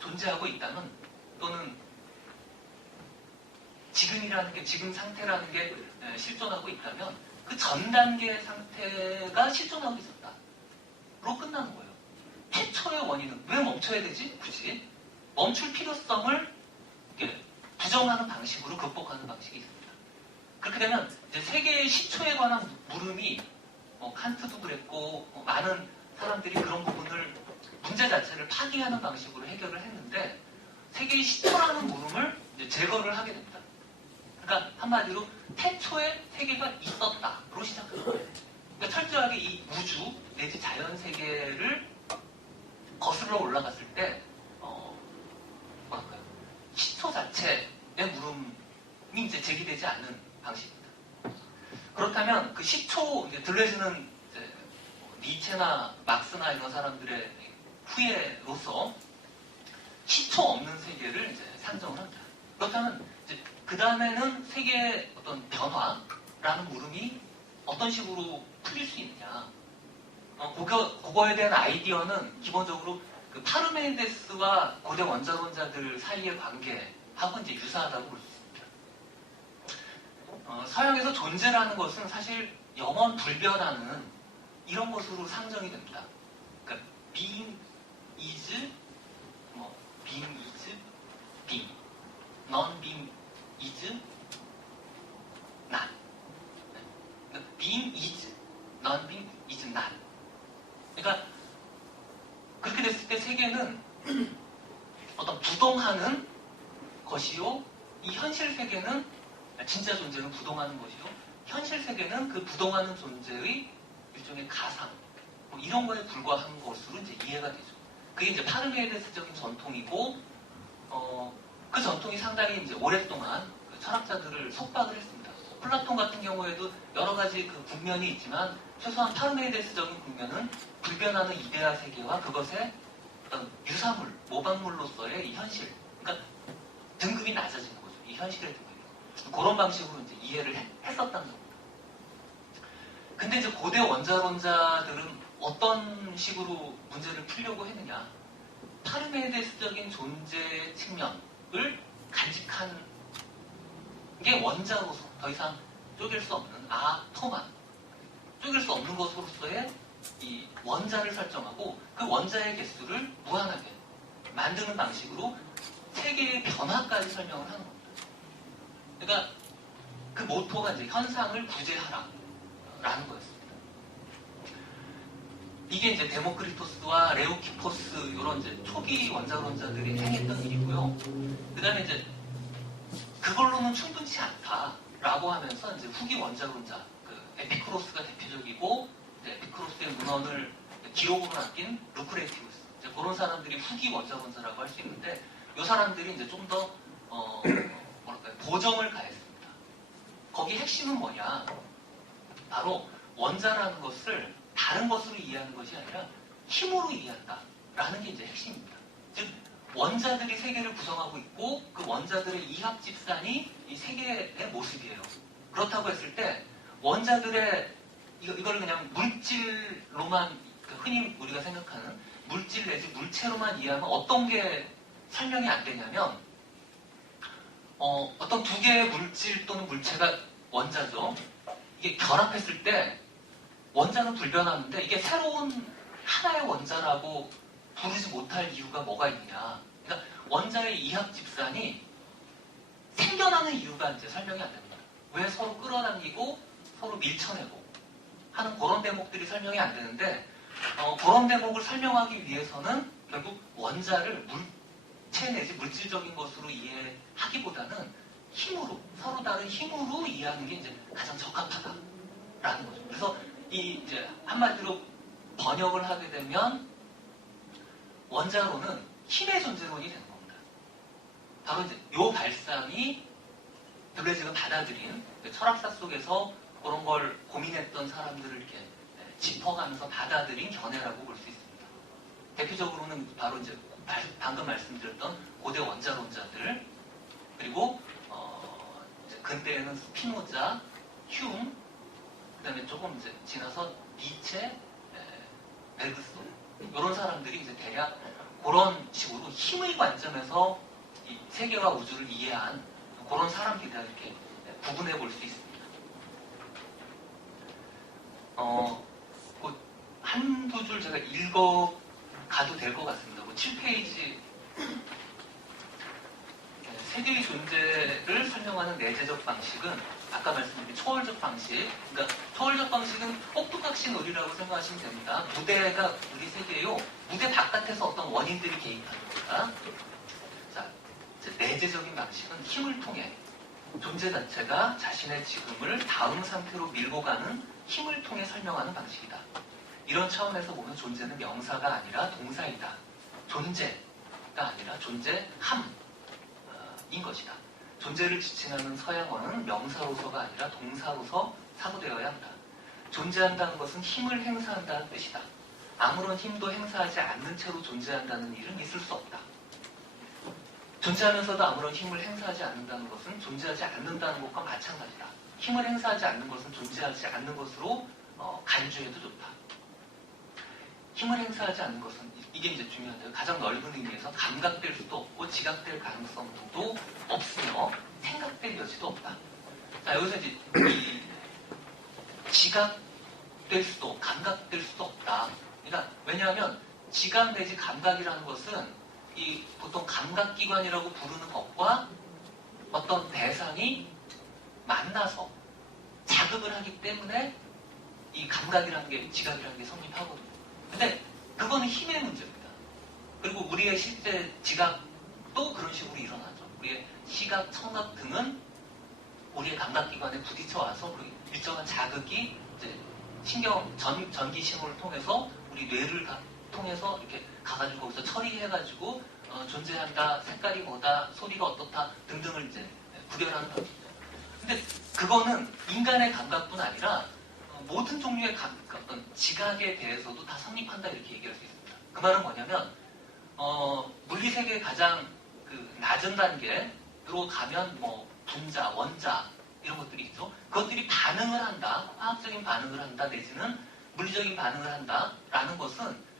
존재하고 있다면 또는 지금이라는 게 지금 상태라는 게 실존하고 있다면 그 전 단계의 상태가 실존하고 있었다로 끝나는 거예요. 최초의 원인은 왜 멈춰야 되지? 굳이 멈출 필요성을 부정하는 방식으로 극복하는 방식이 있습니다. 그렇게 되면 이제 세계의 시초에 관한 물음이 칸트도 그랬고 많은 사람들이 그런 부분을 문제 자체를 파기하는 방식으로 해결을 했는데 세계의 시초라는 물음을 이제 제거를 하게 됩니다. 그러니까 그러니까 한마디로 태초에 세계가 있었다로 시작하는 거예요. 그러니까 철저하게 이 우주 내지 자연 세계를 거슬러 올라갔을 때 뭐랄까요? 시초 자체의 물음이 이제 제기되지 않는 방식입니다. 그렇다면 그 시초 이제 들레즈는 이제 니체나 막스나 이런 사람들의 후예로서 시초 없는 세계를 이제 상정을 합니다. 그렇다면 이제 그 다음에는 세계의 어떤 변화라는 물음이 어떤 식으로 풀릴 수 있느냐? 그거에 대한 아이디어는 기본적으로 그 파르메니데스와 고대 원자론자들 사이의 관계하고 이제 유사하다고 볼 수 있습니다. 서양에서 존재라는 것은 사실 영원 불변하는 이런 것으로 상정이 됩니다. 그러니까 being is, being is being, non-being is not. 그러니까 being is, non-being is not. 그러니까 그렇게 됐을 때 세계는 어떤 부동하는 것이요, 이 현실 세계는 진짜 존재는 부동하는 것이요, 현실 세계는 그 부동하는 존재의 일종의 가상, 이런 거에 불과한 것으로 이제 이해가 되죠. 그게 이제 파르메이데스적인 전통이고, 그 전통이 상당히 이제 오랫동안 그 철학자들을 속박을 했습니다. 플라톤 같은 경우에도 여러 가지 그 국면이 있지만 최소한 파르메이데스적인 국면은 불변하는 이데아 세계와 그것의 어떤 유사물, 모방물로서의 이 현실, 그러니까 등급이 낮아지는 거죠. 이 현실의 등급이. 그런 방식으로 이제 이해를 했었다는 겁니다. 근데 이제 고대 원자론자들은 어떤 식으로 문제를 풀려고 했느냐? 파르메이데스적인 존재 측면을 간직한 게 원자로서 더 이상 쪼갤 수 없는 아토만, 쪼갤 수 없는 것으로서의 이 원자를 설정하고 그 원자의 개수를 무한하게 만드는 방식으로 세계의 변화까지 설명을 하는 겁니다. 그러니까 그 모토가 이제 현상을 구제하라라는 거였습니다. 이게 이제 데모크리토스와 레오키포스 이런 이제 초기 원자론자들이 행했던 일이고요. 그다음에 이제 그걸로는 충분치 않다라고 하면서 이제 후기 원자론자, 그 에피쿠로스가 대표적이고 에피쿠로스의 문헌을 기록으로 남긴 루크레티우스, 이제 그런 사람들이 후기 원자론자라고 할 수 있는데, 이 사람들이 이제 좀 더 뭐랄까요, 보정을 가했습니다. 거기 핵심은 뭐냐? 바로 원자라는 것을 다른 것으로 이해하는 것이 아니라 힘으로 이해한다라는 게 이제 핵심입니다. 즉 원자들이 세계를 구성하고 있고 그 원자들의 이합 집산이 이 세계의 모습이에요. 그렇다고 했을 때 원자들의 이걸 그냥 물질로만, 흔히 우리가 생각하는 물질 내지 물체로만 이해하면 어떤 게 설명이 안 되냐면, 어떤 두 개의 물질 또는 물체가 원자죠. 이게 결합했을 때 원자는 불변하는데 이게 새로운 하나의 원자라고 부르지 못할 이유가 뭐가 있느냐. 그러니까 원자의 이합 집산이 생겨나는 이유가 이제 설명이 안 됩니다. 왜 서로 끌어당기고 서로 밀쳐내고 하는 그런 대목들이 설명이 안 되는데, 그런 대목을 설명하기 위해서는 결국 원자를 물체 내지 물질적인 것으로 이해하기보다는 힘으로, 서로 다른 힘으로 이해하는 게 이제 가장 적합하다라는 거죠. 그래서 이 이제 한마디로 번역을 하게 되면 원자론은 힘의 존재론이 되는 겁니다. 바로 이제 요 발상이 들레즈가 받아들인 철학사 속에서 그런 걸 고민했던 사람들을 이렇게 짚어가면서 받아들인 견해라고 볼 수 있습니다. 대표적으로는 바로 이제 방금 말씀드렸던 고대 원자론자들, 그리고 이제 근대에는 스피노자, 흉, 그다음에 조금 이제 지나서 니체, 베르그손, 이런 사람들이 이제 대략 그런 식으로 힘의 관점에서 이 세계와 우주를 이해한 그런 사람들이다, 이렇게 구분해 볼 수 있습니다. 한두 줄 제가 읽어 가도 될 것 같습니다. 7페이지 세계의 존재를 설명하는 내재적 방식은 아까 말씀드린 초월적 방식, 그러니까 초월적 방식은 꼭두각시 놀이라고 생각하시면 됩니다. 무대가 우리 세계요, 무대 바깥에서 어떤 원인들이 개입하는 겁니다. 자, 내재적인 방식은 힘을 통해 존재 자체가 자신의 지금을 다음 상태로 밀고 가는 힘을 통해 설명하는 방식이다. 이런 차원에서 보면 존재는 명사가 아니라 동사이다. 존재가 아니라 존재함인 것이다. 존재를 지칭하는 서양어는 명사로서가 아니라 동사로서 사고되어야 한다. 존재한다는 것은 힘을 행사한다는 뜻이다. 아무런 힘도 행사하지 않는 채로 존재한다는 일은 있을 수 없다. 존재하면서도 아무런 힘을 행사하지 않는다는 것은 존재하지 않는다는 것과 마찬가지다. 힘을 행사하지 않는 것은 존재하지 않는 것으로 간주해도 좋다. 힘을 행사하지 않는 것은 이게 이제 중요한데요. 가장 넓은 의미에서 감각될 수도 없고 지각될 가능성도 없으며 생각될 여지도 없다. 자, 여기서 이제 이 지각될 수도 감각될 수도 없다. 그러니까 왜냐하면 지각 내지 감각이라는 것은 이 보통 감각기관이라고 부르는 것과 어떤 대상이 만나서 자극을 하기 때문에 이 감각이라는 게 지각이라는 게 성립하거든요. 근데 그거는 힘의 문제입니다. 그리고 우리의 실제 지각도 그런 식으로 일어나죠. 우리의 시각, 청각 등은 우리의 감각기관에 부딪혀와서 일정한 자극이 이제 전기 신호를 통해서 우리 뇌를 통해서 이렇게 가가지고 거기서 처리해가지고 존재한다, 색깔이 뭐다, 소리가 어떻다 등등을 이제 구별하는 방식입니다. 근데 그거는 인간의 감각뿐 아니라 모든 종류의 어떤 지각에 대해서도 다 성립한다 이렇게 얘기할 수 있습니다. 그 말은 뭐냐면 물리세계의 가장 그 낮은 단계로 가면 뭐 분자, 원자 이런 것들이 있죠. 그것들이 반응을 한다, 화학적인 반응을 한다 내지는 물리적인 반응을 한다라는 것은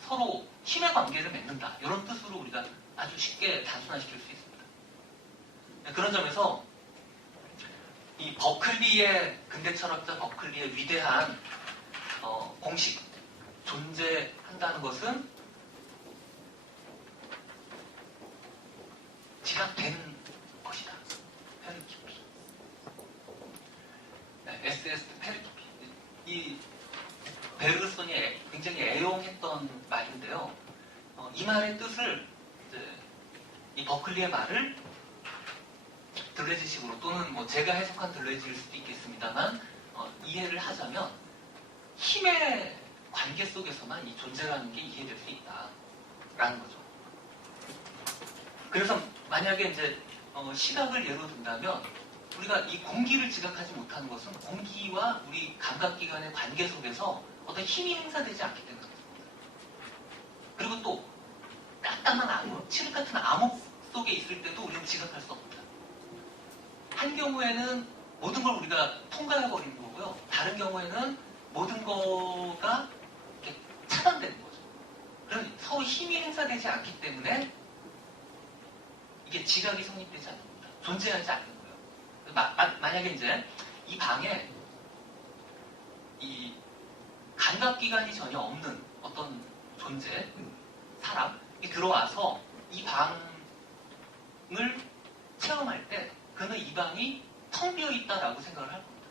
서로 힘의 관계를 맺는다. 이런 뜻으로 우리가 아주 쉽게 단순화시킬 수 있습니다. 그런 점에서 이 버클리의 근대 철학자 버클리의 위대한 공식 존재한다는 것은 지각된 것이다. 페르키피. 네, SS 페르키피. 이 베르그손이 굉장히 애용했던 말인데요. 이 말의 뜻을 이 버클리의 말을 들레즈식으로 또는 뭐 제가 해석한 들레즈일 수도 있겠습니다만 이해를 하자면 힘의 관계 속에서만 이 존재라는 게 이해될 수 있다라는 거죠. 그래서 만약에 이제 시각을 예로 든다면 우리가 이 공기를 지각하지 못하는 것은 공기와 우리 감각기관의 관계 속에서 어떤 힘이 행사되지 않기 때문에 그리고 또 따뜻한 암흑, 칠흑 같은 암흑 속에 있을 때도 우리는 지각할 수 없다. 한 경우에는 모든 걸 우리가 통과해버리는 거고요. 다른 경우에는 모든 거가 이렇게 차단되는 거죠. 그럼 서로 힘이 행사되지 않기 때문에 이게 지각이 성립되지 않는 겁니다. 존재하지 않는 거예요. 만약에 이제 이 방에 이 감각기관이 전혀 없는 어떤 존재, 사람이 들어와서 이 방을 체험할 때 그는 이 방이 텅 비어 있다라고 생각을 할 겁니다.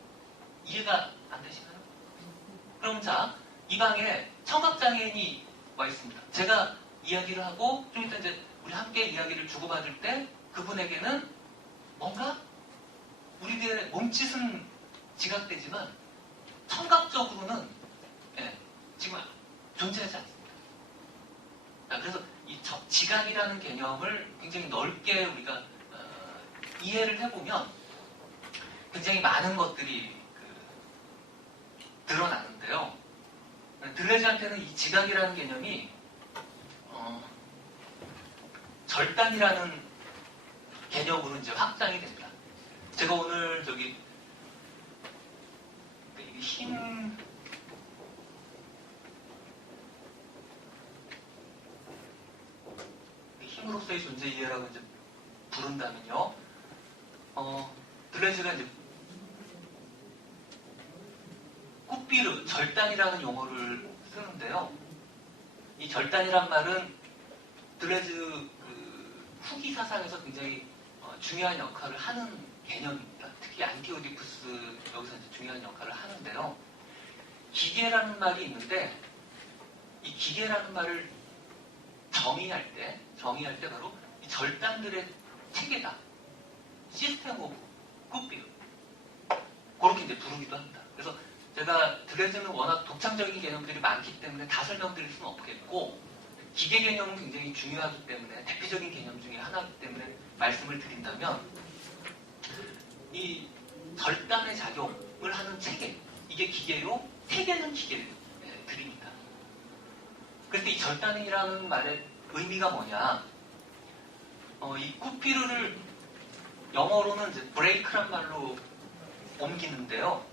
이해가 안 되시나요? 그럼 자, 이 방에 청각장애인이 와 있습니다. 제가 이야기를 하고 좀 이따 이제 우리 함께 이야기를 주고받을 때 그분에게는 뭔가 우리들의 몸짓은 지각되지만 청각적으로는 지금 존재하지 않습니다. 그래서 이 지각이라는 개념을 굉장히 넓게 우리가 이해를 해보면 굉장히 많은 것들이 드러나는데요. 들레즈한테는 이 지각이라는 개념이 절단이라는 개념으로 이제 확장이 됩니다. 제가 오늘 힘으로서의 존재 이해라고 이제 부른다면요. 들레즈가 이제 꾸피르, 절단이라는 용어를 쓰는데요. 이 절단이란 말은 들레즈 후기 사상에서 굉장히 중요한 역할을 하는 개념입니다. 특히 안티오디푸스 여기서 이제 중요한 역할을 하는데요. 기계라는 말이 있는데 이 기계라는 말을 정의할 때 바로 이 절단들의 체계다. 시스템 오브 굿빌 그렇게 이제 부르기도 합니다. 그래서 제가 드레즈는 워낙 독창적인 개념들이 많기 때문에 다 설명드릴 수는 없겠고 기계 개념은 굉장히 중요하기 때문에 대표적인 개념 중에 하나이기 때문에 말씀을 드린다면 이 절단의 작용을 하는 체계 이게 기계로 체계는 기계를 드립니다. 그런데 이 절단이라는 말의 의미가 뭐냐 이 쿠피르를 영어로는 이제 브레이크란 말로 옮기는데요.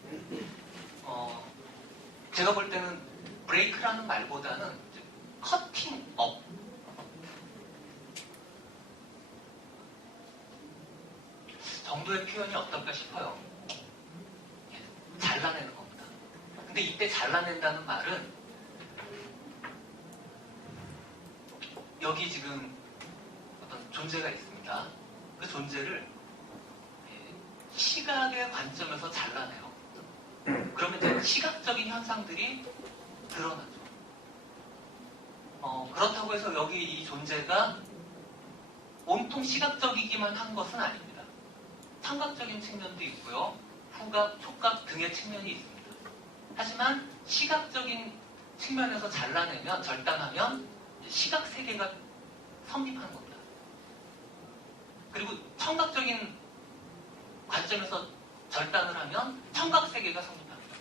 제가 볼 때는 브레이크라는 말보다는 커팅 업 정도의 표현이 어떨까 싶어요. 잘라내는 겁니다. 근데 이때 잘라낸다는 말은 여기 지금 어떤 존재가 있습니다. 그 존재를 시각의 관점에서 잘라내요. 그러면 이제 시각적인 현상들이 드러나죠. 그렇다고 해서 여기 이 존재가 온통 시각적이기만 한 것은 아닙니다. 청각적인 측면도 있고요. 후각, 촉각 등의 측면이 있습니다. 하지만 시각적인 측면에서 잘라내면, 절단하면 시각 세계가 성립하는 겁니다. 그리고 청각적인 관점에서 절단을 하면 청각 세계가 성립합니다.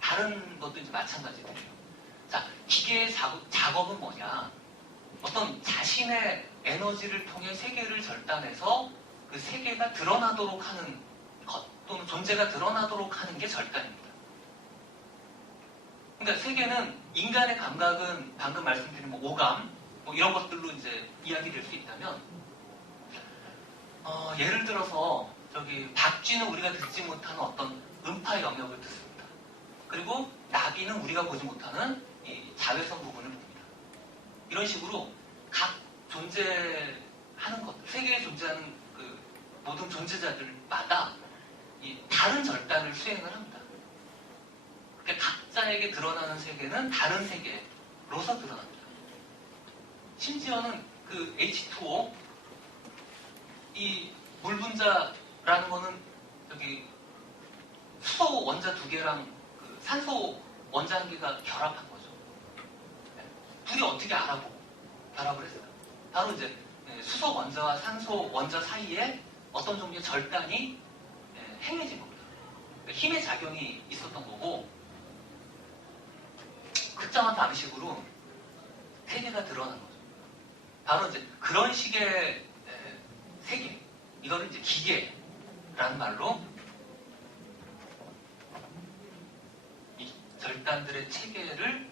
다른 것도 이제 마찬가지들이에요. 자, 기계의 작업은 뭐냐? 어떤 자신의 에너지를 통해 세계를 절단해서 그 세계가 드러나도록 하는 것 또는 존재가 드러나도록 하는 게 절단입니다. 그러니까 세계는 인간의 감각은 방금 말씀드린 오감 이런 것들로 이제 이야기될 수 있다면 예를 들어서 저기 박쥐는 우리가 듣지 못하는 어떤 음파 영역을 듣습니다. 그리고 나비는 우리가 보지 못하는 이 자외선 부분을 봅니다. 이런 식으로 각 존재하는 것, 세계에 존재하는 그 모든 존재자들마다 이 다른 절단을 수행을 합니다. 그러니까 각자에게 드러나는 세계는 다른 세계로서 드러납니다. 심지어는 그 H2O 이 물 분자라는 거는 여기 수소 원자 두 개랑 그 산소 원자 한 개가 결합한 거죠. 둘이 어떻게 결합을 했어요? 바로 이제 수소 원자와 산소 원자 사이에 어떤 종류의 절단이 행해진 겁니다. 그러니까 힘의 작용이 있었던 거고 극장한 방식으로 세계가 드러난 거죠. 바로 이제 그런 식의 세계, 이거를 이제 기계라는 말로 이 절단들의 체계를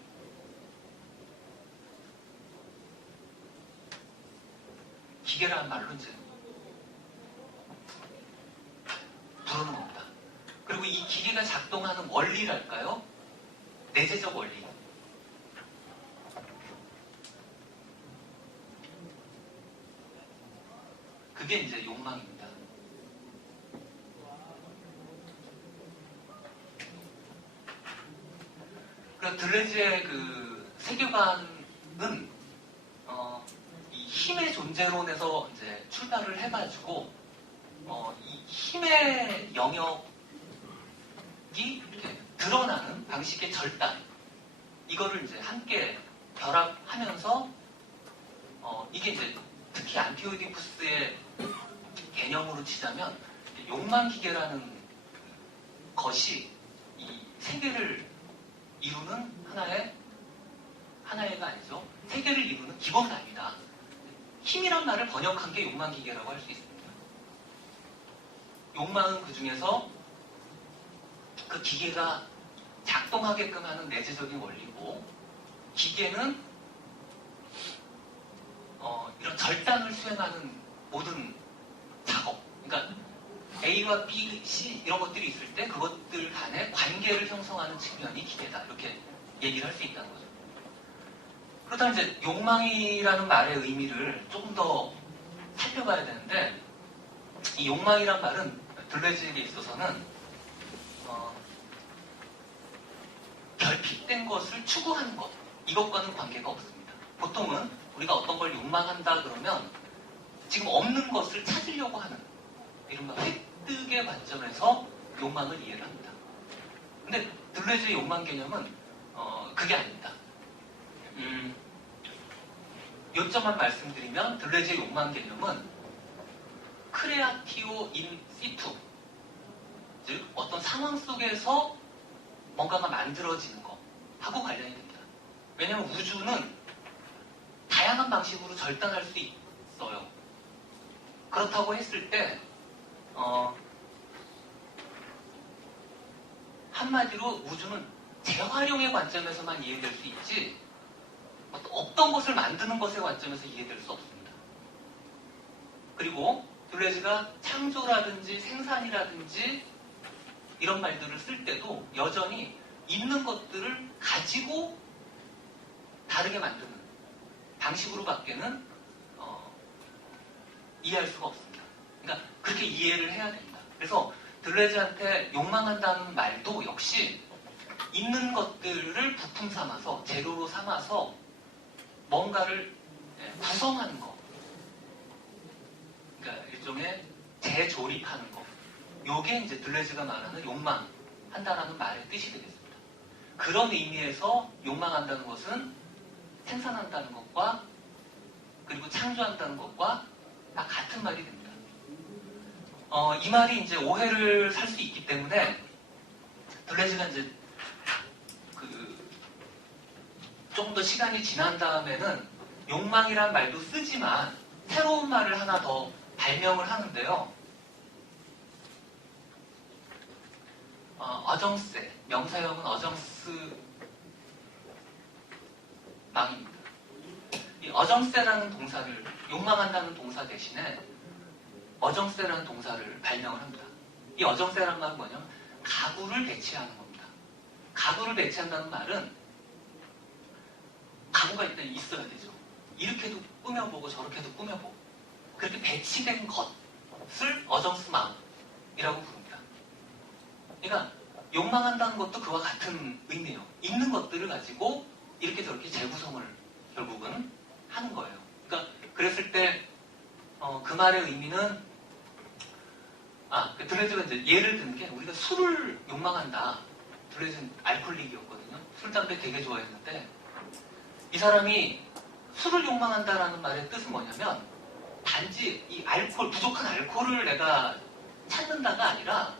기계라는 말로 이제 부르는 겁니다. 그리고 이 기계가 작동하는 원리랄까요? 내재적 원리. 그게 이제 욕망입니다. 그러니까 들레즈의 그 세계관은 이 힘의 존재론에서 이제 출발을 해가지고 이 힘의 영역이 이렇게 드러나는 방식의 절단 이거를 이제 함께 결합하면서 이게 이제 특히 안티오이디푸스의 개념으로 치자면 욕망기계라는 것이 이 세계를 이루는 하나의가 아니죠. 세계를 이루는 기본단위다. 힘이란 말을 번역한 게 욕망기계라고 할 수 있습니다. 욕망은 그 중에서 그 기계가 작동하게끔 하는 내재적인 원리고 기계는 이런 절단을 수행하는 모든 작업, 그러니까 A와 B, C 이런 것들이 있을 때 그것들 간의 관계를 형성하는 측면이 기계다. 이렇게 얘기를 할 수 있다는 거죠. 그렇다면 이제 욕망이라는 말의 의미를 조금 더 살펴봐야 되는데 이 욕망이란 말은 들레즈에게 있어서는 결핍된 것을 추구하는 것 이것과는 관계가 없습니다. 보통은 우리가 어떤 걸 욕망한다 그러면 지금 없는 것을 찾으려고 하는 이른바 획득의 관점에서 욕망을 이해를 합니다. 근데 들레즈의 욕망 개념은 그게 아닙니다. 요점만 말씀드리면 들레즈의 욕망 개념은 크레아티오 인 시투, 즉 어떤 상황 속에서 뭔가가 만들어지는 거 하고 관련이 됩니다. 왜냐하면 우주는 다양한 방식으로 절단할 수 있어요. 그렇다고 했을 때 한마디로 우주는 재활용의 관점에서만 이해될 수 있지 없던 것을 만드는 것의 관점에서 이해될 수 없습니다. 그리고 들레즈가 창조라든지 생산이라든지 이런 말들을 쓸 때도 여전히 있는 것들을 가지고 다르게 만드는 방식으로밖에는 이해할 수가 없습니다. 그러니까 그렇게 이해를 해야 됩니다. 그래서 들레즈한테 욕망한다는 말도 역시 있는 것들을 부품 삼아서 재료로 삼아서 뭔가를 구성하는 거, 그러니까 일종의 재조립하는 거, 요게 이제 들레즈가 말하는 욕망한다라는 말의 뜻이 되겠습니다. 그런 의미에서 욕망한다는 것은 생산한다는 것과 그리고 창조한다는 것과 다 같은 말이 됩니다. 이 말이 이제 오해를 살 수 있기 때문에 들레즈가 이제 조금 더 시간이 지난 다음에는 욕망이란 말도 쓰지만 새로운 말을 하나 더 발명을 하는데요. 어정세, 명사형은 어정스 망입니다. 이 어정세라는 동사를, 욕망한다는 동사 대신에 어정세라는 동사를 발명을 합니다. 이 어정세라는 말은 뭐냐면 가구를 배치하는 겁니다. 가구를 배치한다는 말은 가구가 일단 있어야 되죠. 이렇게도 꾸며보고 저렇게도 꾸며보고 그렇게 배치된 것을 어정스마음이라고 부릅니다. 그러니까 욕망한다는 것도 그와 같은 의미예요. 있는 것들을 가지고 이렇게 저렇게 재구성을 결국은 하는 거예요. 그러니까 그랬을 때 그 말의 의미는 들레즈가 이제 예를 든 게 우리가 술을 욕망한다. 들레즈는 알코올릭이었거든요. 술, 담배 되게 좋아했는데 이 사람이 술을 욕망한다라는 말의 뜻은 뭐냐면 단지 이 부족한 알코올을 내가 찾는다가 아니라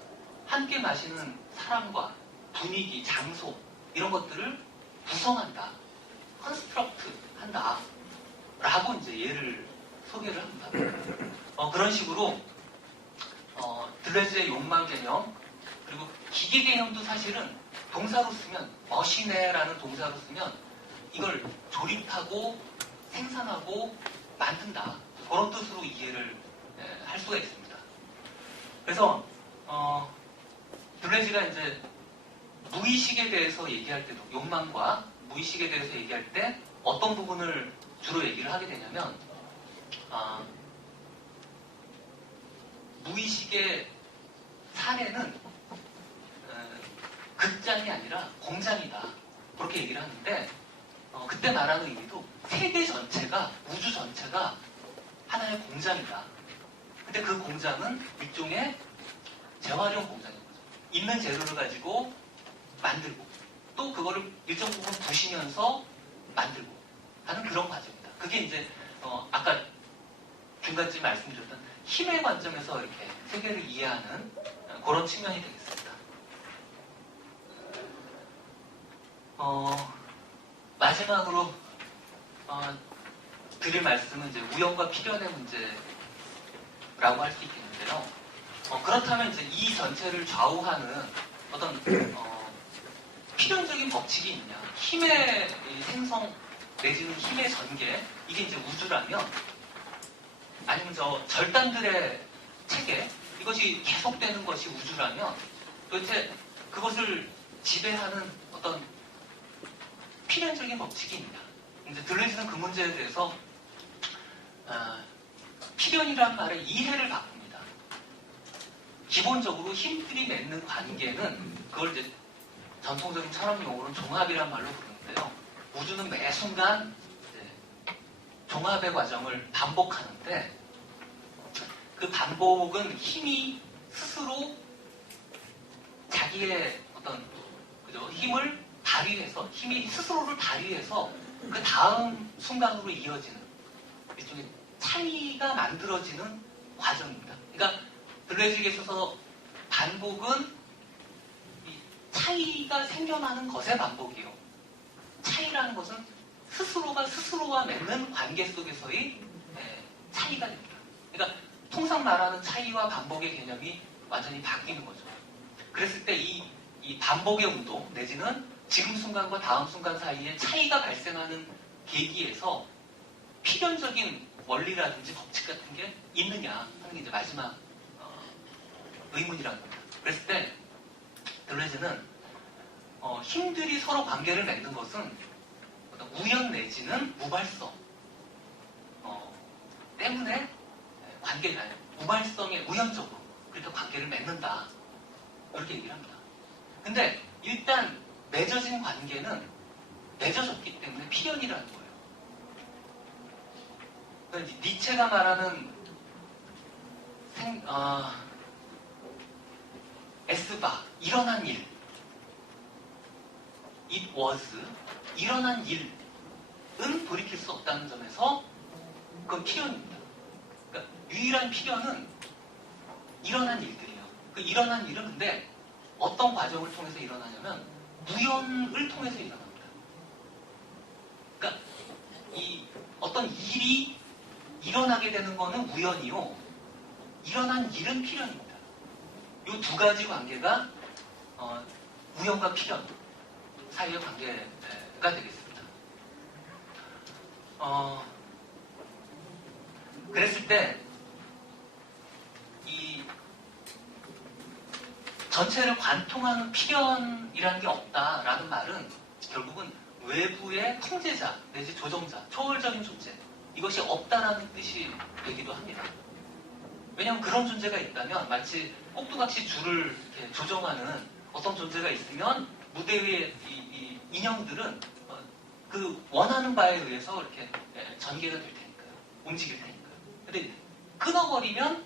함께 마시는 사람과 분위기, 장소 이런 것들을 구성한다. 컨스트럭트 한다. 라고 이제 예를 소개를 합니다. 그런 식으로 들레즈의 욕망 개념 그리고 기계 개념도 사실은 동사로 쓰면 머신해라는 동사로 쓰면 이걸 조립하고 생산하고 만든다. 그런 뜻으로 이해를 할 수가 있습니다. 그래서 들레즈가 이제 무의식에 대해서 얘기할 때도 욕망과 무의식에 대해서 얘기할 때 어떤 부분을 주로 얘기를 하게 되냐면 무의식의 사례는 극장이 아니라 공장이다. 그렇게 얘기를 하는데 그때 말하는 의미도 세계 전체가 우주 전체가 하나의 공장이다. 근데 그 공장은 일종의 재활용 공장인 거죠. 있는 재료를 가지고 만들고 또 그거를 일정 부분 부시면서 만들고 하는 그런 과정입니다. 그게 이제 아까 중간쯤 말씀드렸던 힘의 관점에서 이렇게 세계를 이해하는 그런 측면이 되겠습니다. 마지막으로 드릴 말씀은 이제 우연과 필연의 문제라고 할 수 있겠는데요. 그렇다면 이제 이 전체를 좌우하는 어떤 필연적인 법칙이 있냐? 힘의 생성 내지는 힘의 전개 이게 이제 우주라면 아니면 절단들의 체계 이것이 계속되는 것이 우주라면 도대체 그것을 지배하는 어떤 필연적인 법칙이 있냐? 이제 들레즈는 그 문제에 대해서 필연이라는 말의 이해를 바꿉니다. 기본적으로 힘들이 맺는 관계는 그걸 이제 전통적인 철학 용어로는 종합이란 말로 부르는데요. 우주는 매 순간 종합의 과정을 반복하는데 그 반복은 힘이 스스로 자기의 어떤 힘을 발휘해서 힘이 스스로를 발휘해서 그 다음 순간으로 이어지는 일종의 차이가 만들어지는 과정입니다. 그러니까 들레즈에 있어서 반복은 이 차이가 생겨나는 것의 반복이요. 차이라는 것은 스스로가 스스로와 맺는 관계 속에서의 차이가 됩니다. 그러니까 통상 말하는 차이와 반복의 개념이 완전히 바뀌는 거죠. 그랬을 때 이 반복의 운동 내지는 지금 순간과 다음 순간 사이에 차이가 발생하는 계기에서 필연적인 원리라든지 법칙 같은 게 있느냐 하는 게 이제 마지막 의문이라는 겁니다. 그랬을 때 들레즈는 힘들이 서로 관계를 맺는 것은 어떤 우연 내지는 무발성 때문에 관계가 무발성에 우연적으로 그렇게 관계를 맺는다 이렇게 얘기를 합니다. 근데 일단 맺어진 관계는 맺어졌기 때문에 필연이라는 거예요. 그러니까 니체가 말하는 에스바 일어난 일 it was 일어난 일은 돌이킬 수 없다는 점에서 그건 필연입니다. 그러니까 유일한 필연은 일어난 일들이에요. 그 일어난 일은 근데 어떤 과정을 통해서 일어나냐면 우연을 통해서 일어납니다. 그러니까 이 어떤 일이 일어나게 되는 거는 우연이요. 일어난 일은 필연입니다. 이 두 가지 관계가 우연과 필연 사이의 관계가 되겠습니다. 그랬을 때 이 전체를 관통하는 필연이라는 게 없다라는 말은 결국은 외부의 통제자 내지 조정자, 초월적인 존재 이것이 없다라는 뜻이 되기도 합니다. 왜냐하면 그런 존재가 있다면 마치 꼭두각시 줄을 이렇게 조정하는 어떤 존재가 있으면 무대 위의 이 인형들은 그 원하는 바에 의해서 이렇게 전개가 될 테니까요. 움직일 테니까요. 근데 끊어버리면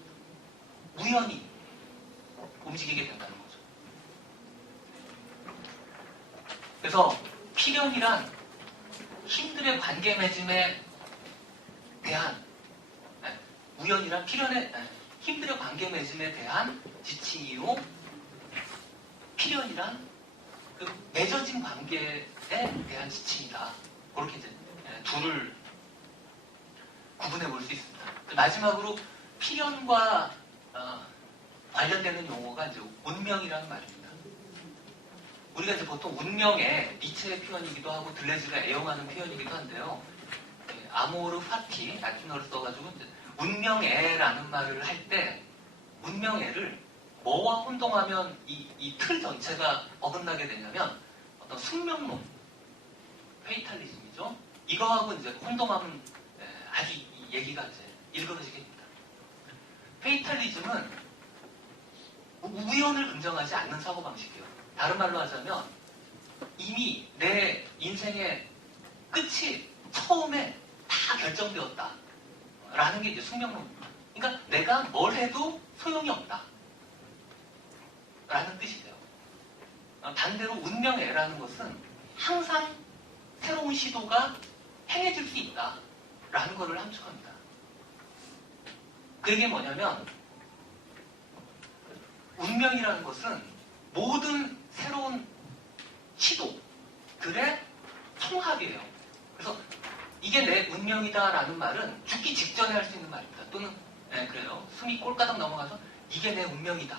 우연히 움직이게 된다는 거죠. 그래서 필연이란 힘들의 관계 맺음에 대한 우연이란 필연의 힘들의 관계 맺음에 대한 지칭이요. 필연이란 그 맺어진 관계에 대한 지칭이다. 그렇게 이제 둘을 구분해 볼 수 있습니다. 마지막으로 필연과 관련되는 용어가 이제 운명이라는 말입니다. 우리가 이제 보통 운명에 니체의 표현이기도 하고 들레즈가 애용하는 표현이기도 한데요. 아모르 파티, 라틴어를 써가지고 이제 운명애라는 말을 할 때 운명애를 뭐와 혼동하면 이 틀 전체가 어긋나게 되냐면 어떤 숙명론, 페이탈리즘이죠. 이거하고 이제 혼동하면 아주 이 얘기가 이제 일그러지게 됩니다. 페이탈리즘은 우연을 긍정하지 않는 사고방식이에요. 다른 말로 하자면 이미 내 인생의 끝이 처음에 다 결정되었다. 라는 게 이제 숙명론입니다. 그러니까 내가 뭘 해도 소용이 없다. 라는 뜻이 돼요. 반대로 운명애라는 것은 항상 새로운 시도가 행해질 수 있다. 라는 것을 함축합니다. 그게 뭐냐면 운명이라는 것은 모든 새로운 시도들의 통합이에요. 그래서 이게 내 운명이다라는 말은 죽기 직전에 할 수 있는 말입니다. 또는 그래요. 숨이 꼴까닥 넘어가서 이게 내 운명이다.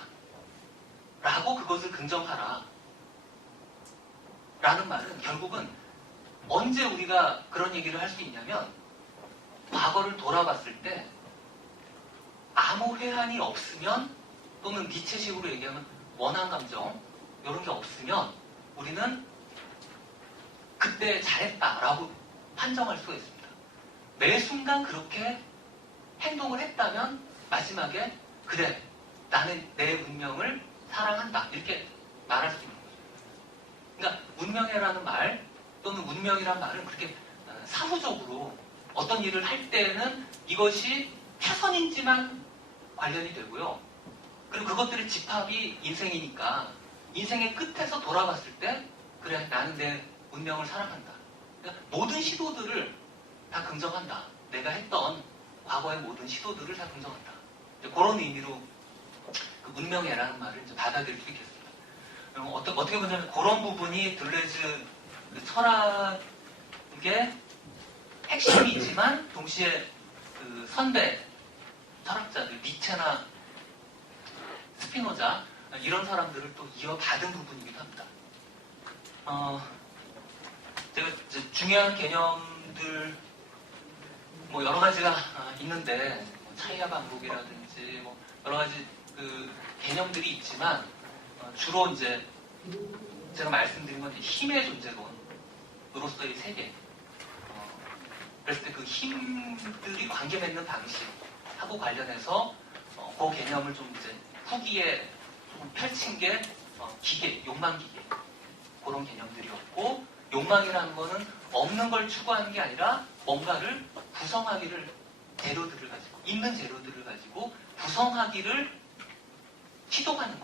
라고 그것을 긍정하라. 라는 말은 결국은 언제 우리가 그런 얘기를 할 수 있냐면 과거를 돌아봤을 때 아무 회한이 없으면 또는 니체식으로 얘기하면 원한 감정 이런 게 없으면 우리는 그때 잘했다라고 판정할 수가 있습니다. 매 순간 그렇게 행동을 했다면 마지막에 그래 나는 내 운명을 사랑한다 이렇게 말할 수 있는 거죠. 그러니까 운명이라는 말 또는 운명이라는 말은 그렇게 사후적으로 어떤 일을 할 때는 이것이 최선인지만 관련이 되고요. 그리고 그것들의 집합이 인생이니까 인생의 끝에서 돌아봤을 때 그래 나는 내 운명을 사랑한다. 그러니까 모든 시도들을 다 긍정한다. 내가 했던 과거의 모든 시도들을 다 긍정한다. 그런 의미로 그 운명이라는 말을 이제 받아들일 수 있겠습니다. 어떻게 보냐면 그런 부분이 들레즈 그 철학의 핵심이지만 동시에 그 선배 철학자들 니체나 스피노자 이런 사람들을 또 이어받은 부분이기도 합니다. 제가 이제 중요한 개념들 뭐 여러 가지가 있는데 뭐 차이와 반복이라든지 뭐 여러 가지 그 개념들이 있지만 주로 이제 제가 말씀드린 건 힘의 존재론으로서의 세계. 그랬을 때 그 힘들이 관계 맺는 방식하고 관련해서 그 개념을 좀 이제 후기에 좀 펼친 게 기계, 욕망 기계 그런 개념들이었고 욕망이라는 거는 없는 걸 추구하는 게 아니라 뭔가를 구성하기를 재료들을 가지고 있는 재료들을 가지고 구성하기를 시도하는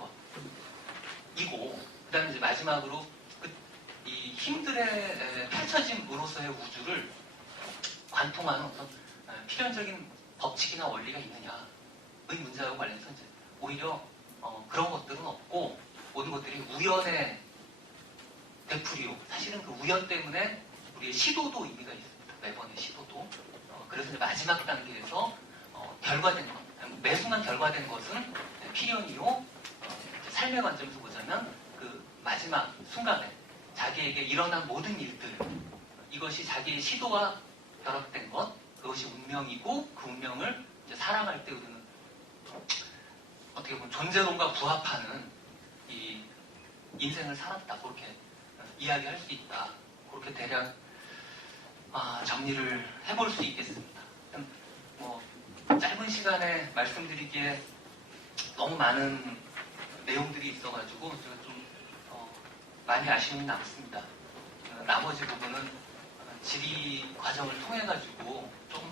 것이고 그다음에 이제 마지막으로 이 힘들에 펼쳐짐으로서의 우주를 관통하는 어떤 필연적인 법칙이나 원리가 있느냐의 문제와 관련해서 이제 오히려 그런 것들은 없고 모든 것들이 우연의 되풀이요. 사실은 그 우연 때문에 우리의 시도도 의미가 있습니다. 매번의 시도도. 그래서 이제 마지막 단계에서 결과된 것, 매 순간 결과된 것은 필연이요. 삶의 관점에서 보자면 그 마지막 순간에 자기에게 일어난 모든 일들 이것이 자기의 시도와 결합된 것, 그것이 운명이고 그 운명을 이제 사랑할 때 우리는 어떻게 보면 존재론과 부합하는 이 인생을 살았다 그렇게 이야기할 수 있다. 그렇게 대략 정리를 해볼 수 있겠습니다. 뭐 짧은 시간에 말씀드리기에 너무 많은 내용들이 있어가지고 제가 좀 많이 아쉬움이 남습니다. 나머지 부분은 질의 과정을 통해 가지고 좀